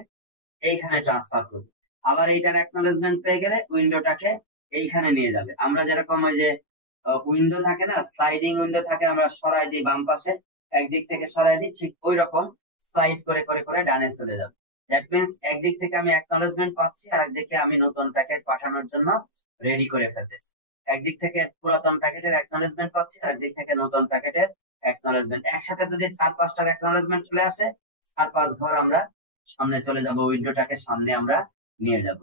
এইখানে ট্রান্সফার করবে। আবার এইটার অ্যাকনলেজমেন্ট পেয়ে গেলে উইন্ডোটাকে এইখানে নিয়ে যাবে। আমরা যেরকম ওই যে উইন্ডো থাকে না, স্লাইডিং উইন্ডো থাকে, আমরা সরাই দিই বাম পাশে, একদিক থেকে সরাই দিই, ঠিক ওই রকম স্লাইড করে করে করে ডানে চলে যাবে। দ্যাট মিনস একদিক থেকে আমি অ্যাকনলেজমেন্ট পাচ্ছি আর একদিকে আমি নতুন প্যাকেট পাঠানোর জন্য রেডি করে ফেলতেছি। একদিক থেকে পুরাতন প্যাকেটের অ্যাকনলেজমেন্ট পাচ্ছি আর একদিক থেকে নতুন প্যাকেটের অ্যাকনলেজমেন্ট। একসাথে যদি 4-5টার অ্যাকনলেজমেন্ট চলে আসে, 4-5 ঘর আমরা সামনে চলে যাব, উইন্ডোটাকে সামনে আমরা নিয়ে যাব।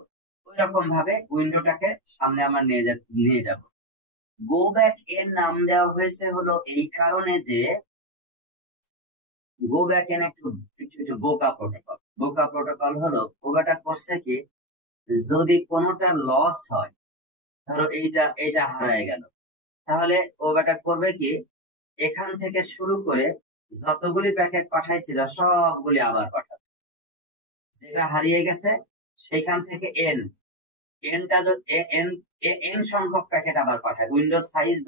ওই রকম ভাবে উইন্ডোটাকে সামনে আমরা নিয়ে যাব। গো ব্যাক এর নাম দেওয়া হয়েছে হলো এই কারণে যে গো ব্যাক এন একটু বোকা প্রোটোকল। বোকা প্রোটোকল হলো, ওটা করছে কি, যদি কোনোটা লস হয়, ধরো এইটা হারায় গেল, তাহলে ও বেটা করবে কি, এখান থেকে শুরু করে যতগুলি প্যাকেট পাঠাইছিল সবগুলি আবার পাঠাবে। যেটা হারিয়ে গেছে সেখান থেকে এন সংখ্যক প্যাকেট আবার পাঠায়। উইন্ডোজ সাইজ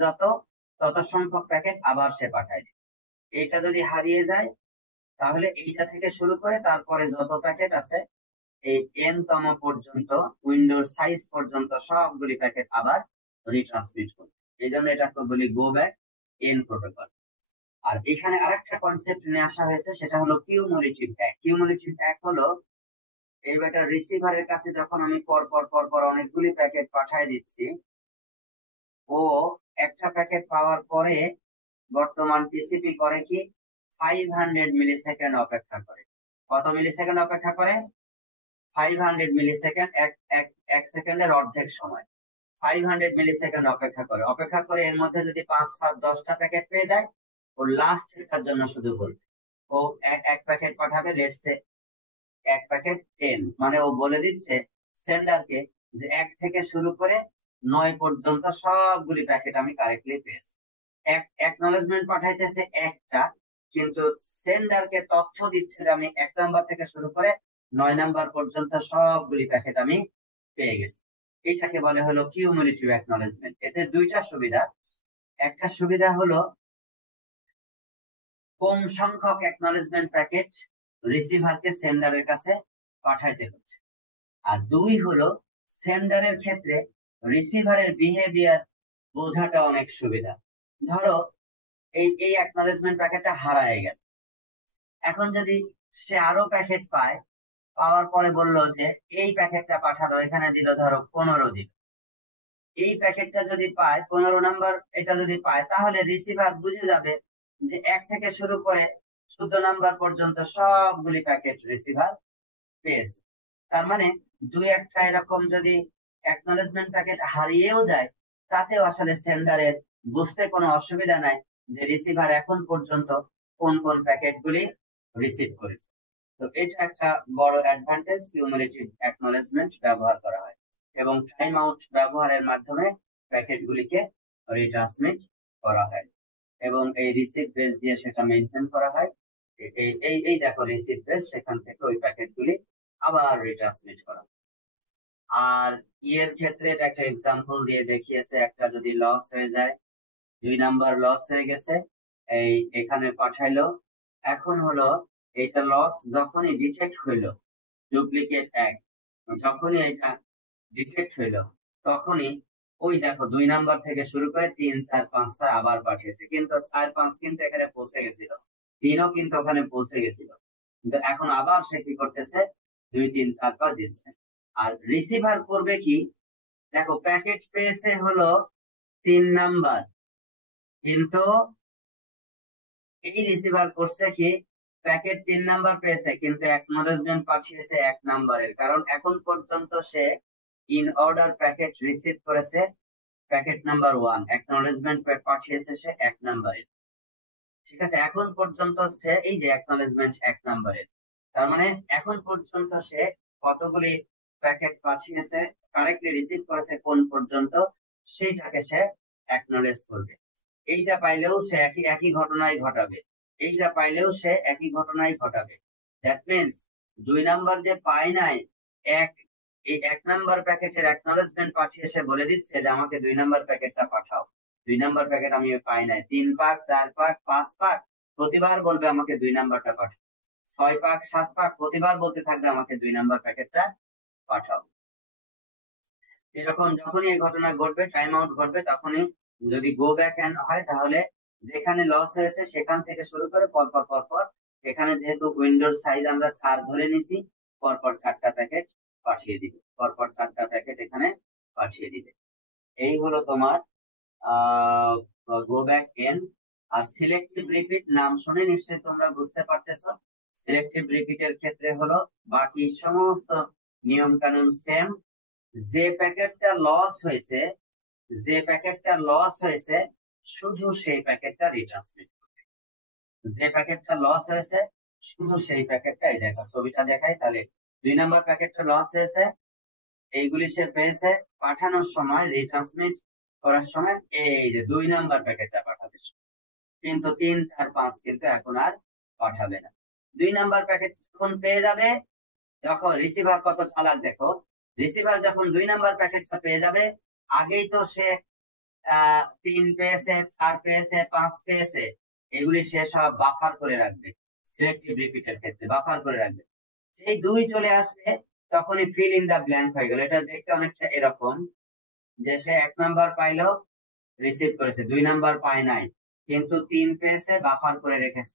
তত সংখ্যক প্যাকেট আবার সে পাঠায়। এইটা যদি হারিয়ে যায় তাহলে এইটা থেকে শুরু করে তারপরে যত প্যাকেট আছে এই এন তম পর্যন্ত, উইন্ডোর সাইজ পর্যন্ত সবগুলি প্যাকেট আবার রিট্রান্সমিট করবে। এই জন্য এটাকে বলি গো ব্যাক এন প্রোটোকল। আর এখানে আরেকটা কনসেপ্ট নিয়ে আসা হয়েছে, সেটা হলো কিউমুলেটিভ ব্যাক। কিউমুলেটিভ ব্যাক হলো, এই ব্যাটা রিসিভারের কাছে যখন আমি পর অনেকগুলি প্যাকেট পাঠিয়ে দিচ্ছি, ও একটা প্যাকেট পাওয়ার পরে বর্তমান টিসিপি করে কি, 500 মিলিসেকেন্ড অপেক্ষা করে। কত মিলিসেকেন্ড অপেক্ষা করে? 500 মিলিসেকেন্ড, এক সেকেন্ডের অর্ধেক সময় 500 মিলিসেকেন্ড অপেক্ষা করে এর মধ্যে যদি 5-7-10টা প্যাকেট পেয়ে যায়, ও লাস্ট এটার জন্য শুধু বলবে, ও এক প্যাকেট পাঠাবে, লেটস সে এক প্যাকেট 10, মানে ও বলে দিচ্ছে সেন্ডারকে যে 1 থেকে শুরু করে 9 পর্যন্ত সবগুলি প্যাকেট আমি কারেক্টলি পেয়েছি। অ্যাকনলেজমেন্ট পাঠাইতেছে একটা, কিন্তু সেন্ডারকে তথ্য দিচ্ছে যে আমি 1 নাম্বার থেকে শুরু করে 9 নাম্বার পর্যন্ত সবগুলি প্যাকেট আমি পেয়ে গেছি। এইটাকে বলে হলো কিউমুলেটিভ অ্যাকনলেজমেন্ট। এতে দুইটা সুবিধা। একটা সুবিধা হলো কম সংখ্যক অ্যাকনলেজমেন্ট প্যাকেট রিসিভারকে সেন্ডারের কাছে পাঠাইতে হচ্ছে। আর দুই হলো, সেন্ডারের ক্ষেত্রে রিসিভারের বিহেভিয়ার বোঝাটা অনেক সুবিধা। ধরো এই অ্যাকনলেজমেন্ট প্যাকেটটা হারায় গেল, এখন যদি সে আরো প্যাকেট পাওয়ার পরে বললো যে এই প্যাকেটটা পাঠালো, এখানে দিল ধরো 15 দিন, এই প্যাকেটটা যদি পায় 15 নাম্বার, এটা যদি পায়, তাহলে রিসিভার বুঝে যাবে যে 1 থেকে শুরু করে 14 নাম্বার পর্যন্ত সবগুলি প্যাকেট রিসিভার পেয়েছে। তার মানে দুই একটা এরকম যদি অ্যাকনলেজমেন্ট প্যাকেট হারিয়েও যায়, তাতেও আসলে সেন্ডারের বুঝতে কোনো অসুবিধা নাই যে রিসিভার এখন পর্যন্ত কোন কোন প্যাকেট গুলি রিসিভ করেছে। তো এটা একটা বড় অ্যাডভান্টেজ, কিউমুলেটিভ অ্যাকনলেজমেন্ট ব্যবহার করা হয় এবং টাইম আউট ব্যবহারের মাধ্যমে প্যাকেট গুলিকে রিট্রান্সমিট করা হয় এবং এই রিসিভ পেজ দিয়ে সেটা মেনটেন করা হয়। এই দেখো রিসিভ পেজ, সেখান থেকে ওই প্যাকেট গুলি আবার রিট্রান্সমিট করা। আর এর ক্ষেত্রে এটা একটা এক্সাম্পল দিয়ে দেখিয়েছে, একটা যদি লস হয়ে যায়, 2 নাম্বার লস হয়ে গেছে, এখানে পাঠাইলো, এখন হলো এটা লস যখনই ডিটেক্ট হইলো, ডুপ্লিকেট যখনই এটা ডিটেক্ট হইলো, তখনই ওই দেখো 2 নাম্বার থেকে শুরু করে 3, 4, 5, 6 আবার পাঠিয়েছে, কিন্তু 4, 5 কিন্তু এখানে পৌঁছে গেছিল, 3ও কিন্তু ওখানে পৌঁছে গেছিল, কিন্তু এখন আবার সে কি করতেছে, 2, 3, 4, 5 দিচ্ছে। আর রিসিভার করবে কি, দেখো প্যাকেট পেয়েছে হলো 3 নাম্বার, কিন্তু এই রিসিভার করছে কি, প্যাকেট 3 নাম্বার পেয়েছে কিন্তু অ্যাকনলেজমেন্ট পাঠিয়েছে 1 নাম্বারের, কারণ এখন পর্যন্ত say in order packet receive করেছে প্যাকেট নাম্বার 1, অ্যাকনলেজমেন্ট পাঠিয়েছে সে 1 নাম্বারের। ঠিক আছে, এখন পর্যন্ত সে এই যে অ্যাকনলেজমেন্ট 1 নাম্বারের, তার মানে এখন পর্যন্ত সে কতগুলি প্যাকেট পাঠিয়েছে, কারেক্টলি রিসিভ করেছে কোন পর্যন্ত, সেইটাকে সে অ্যাকনলেজ করবে। এইটা পাইলেও সে একই ঘটনাই ঘটাবে, এইটা পাইলেও সে একই ঘটনাই ঘটাবে। দ্যাট মিনস 2 নাম্বার যে পায় নাই, এই 1 নাম্বার প্যাকেটের অ্যাকনলেজমেন্ট পাঠিয়ে সে বলে দিচ্ছে যে আমাকে 2 নাম্বার প্যাকেটটা পাঠাও। 2 নাম্বার প্যাকেট আমি পাই নাই, 3 পাক, 4 পাক, 5 পাক প্রতিবার বলবে আমাকে 2 নাম্বারটা পাঠাও, 6 পাক, 7 পাক প্রতিবার বলতে থাকবে আমাকে 2 নাম্বার প্যাকেটটা পাঠাও। এরকম যখনই এই ঘটনা ঘটবে, টাইম আউট ঘটবে, তখনই যদি গো ব্যাক হয়, তাহলে যেখানে লস হয়েছে সেখান থেকে শুরু করে পরপর এখানে যেহেতু উইন্ডোর সাইজ আমরা 4 ধরে নিছি, পরপর 4টা প্যাকেট পাঠিয়ে দিবে, পরপর 4টা প্যাকেট এখানে পাঠিয়ে দিবে। এই হলো তোমার গো ব্যাক এন আর সিলেক্টিভ রিপিট নাম শুনে নিশ্চয়ই তোমরা বুঝতে পারতেছো। সিলেক্টিভ রিপিটের ক্ষেত্রে হলো বাকি সমস্ত নিয়ম কানুন সেম। যে প্যাকেটটা লস হয়েছে, যে প্যাকেটটা লস হয়েছে শুধু সেই প্যাকেটটা রিট্রান্সমিট করবে। যে প্যাকেটটা লস হয়েছে শুধু সেই প্যাকেটটা, এই দেখো ছবিটা দেখাই তাহলে। 2 নাম্বার প্যাকেটটা লস হয়েছে, এইগুলি সে পেয়েছে, পাঠানোর সময় রিট্রান্সমিট করার সময় এই যে 2 নাম্বার প্যাকেটটা পাঠাবে, কিন্তু 3, 4, 5 কিন্তু এখন আর পাঠাবে না। 2 নাম্বার প্যাকেট যখন পেয়ে যাবে, যখন রিসিভার কত চালাক দেখো, রিসিভার যখন 2 নাম্বার প্যাকেটটা পেয়ে যাবে, আগেই তো সে 3 পেয়েছে, 4 পেয়েছে, 5 পেয়েছে, এগুলি সে সব বাফার করে রাখবে। সিলেক্টিভ রিপিটের ক্ষেত্রে বাফার করে রাখবে। সেই 2 চলে আসবে, তখনই ফিল ইন দা ব্ল্যাঙ্ক হয়ে গেল। এটা দেখতে অনেকটা এরকম যে সে 1 নাম্বার পাইলো, রিসিভ করেছে, 2 নাম্বার পায় নাই, কিন্তু 3 পেয়েছে, বাফার করে রেখেছে,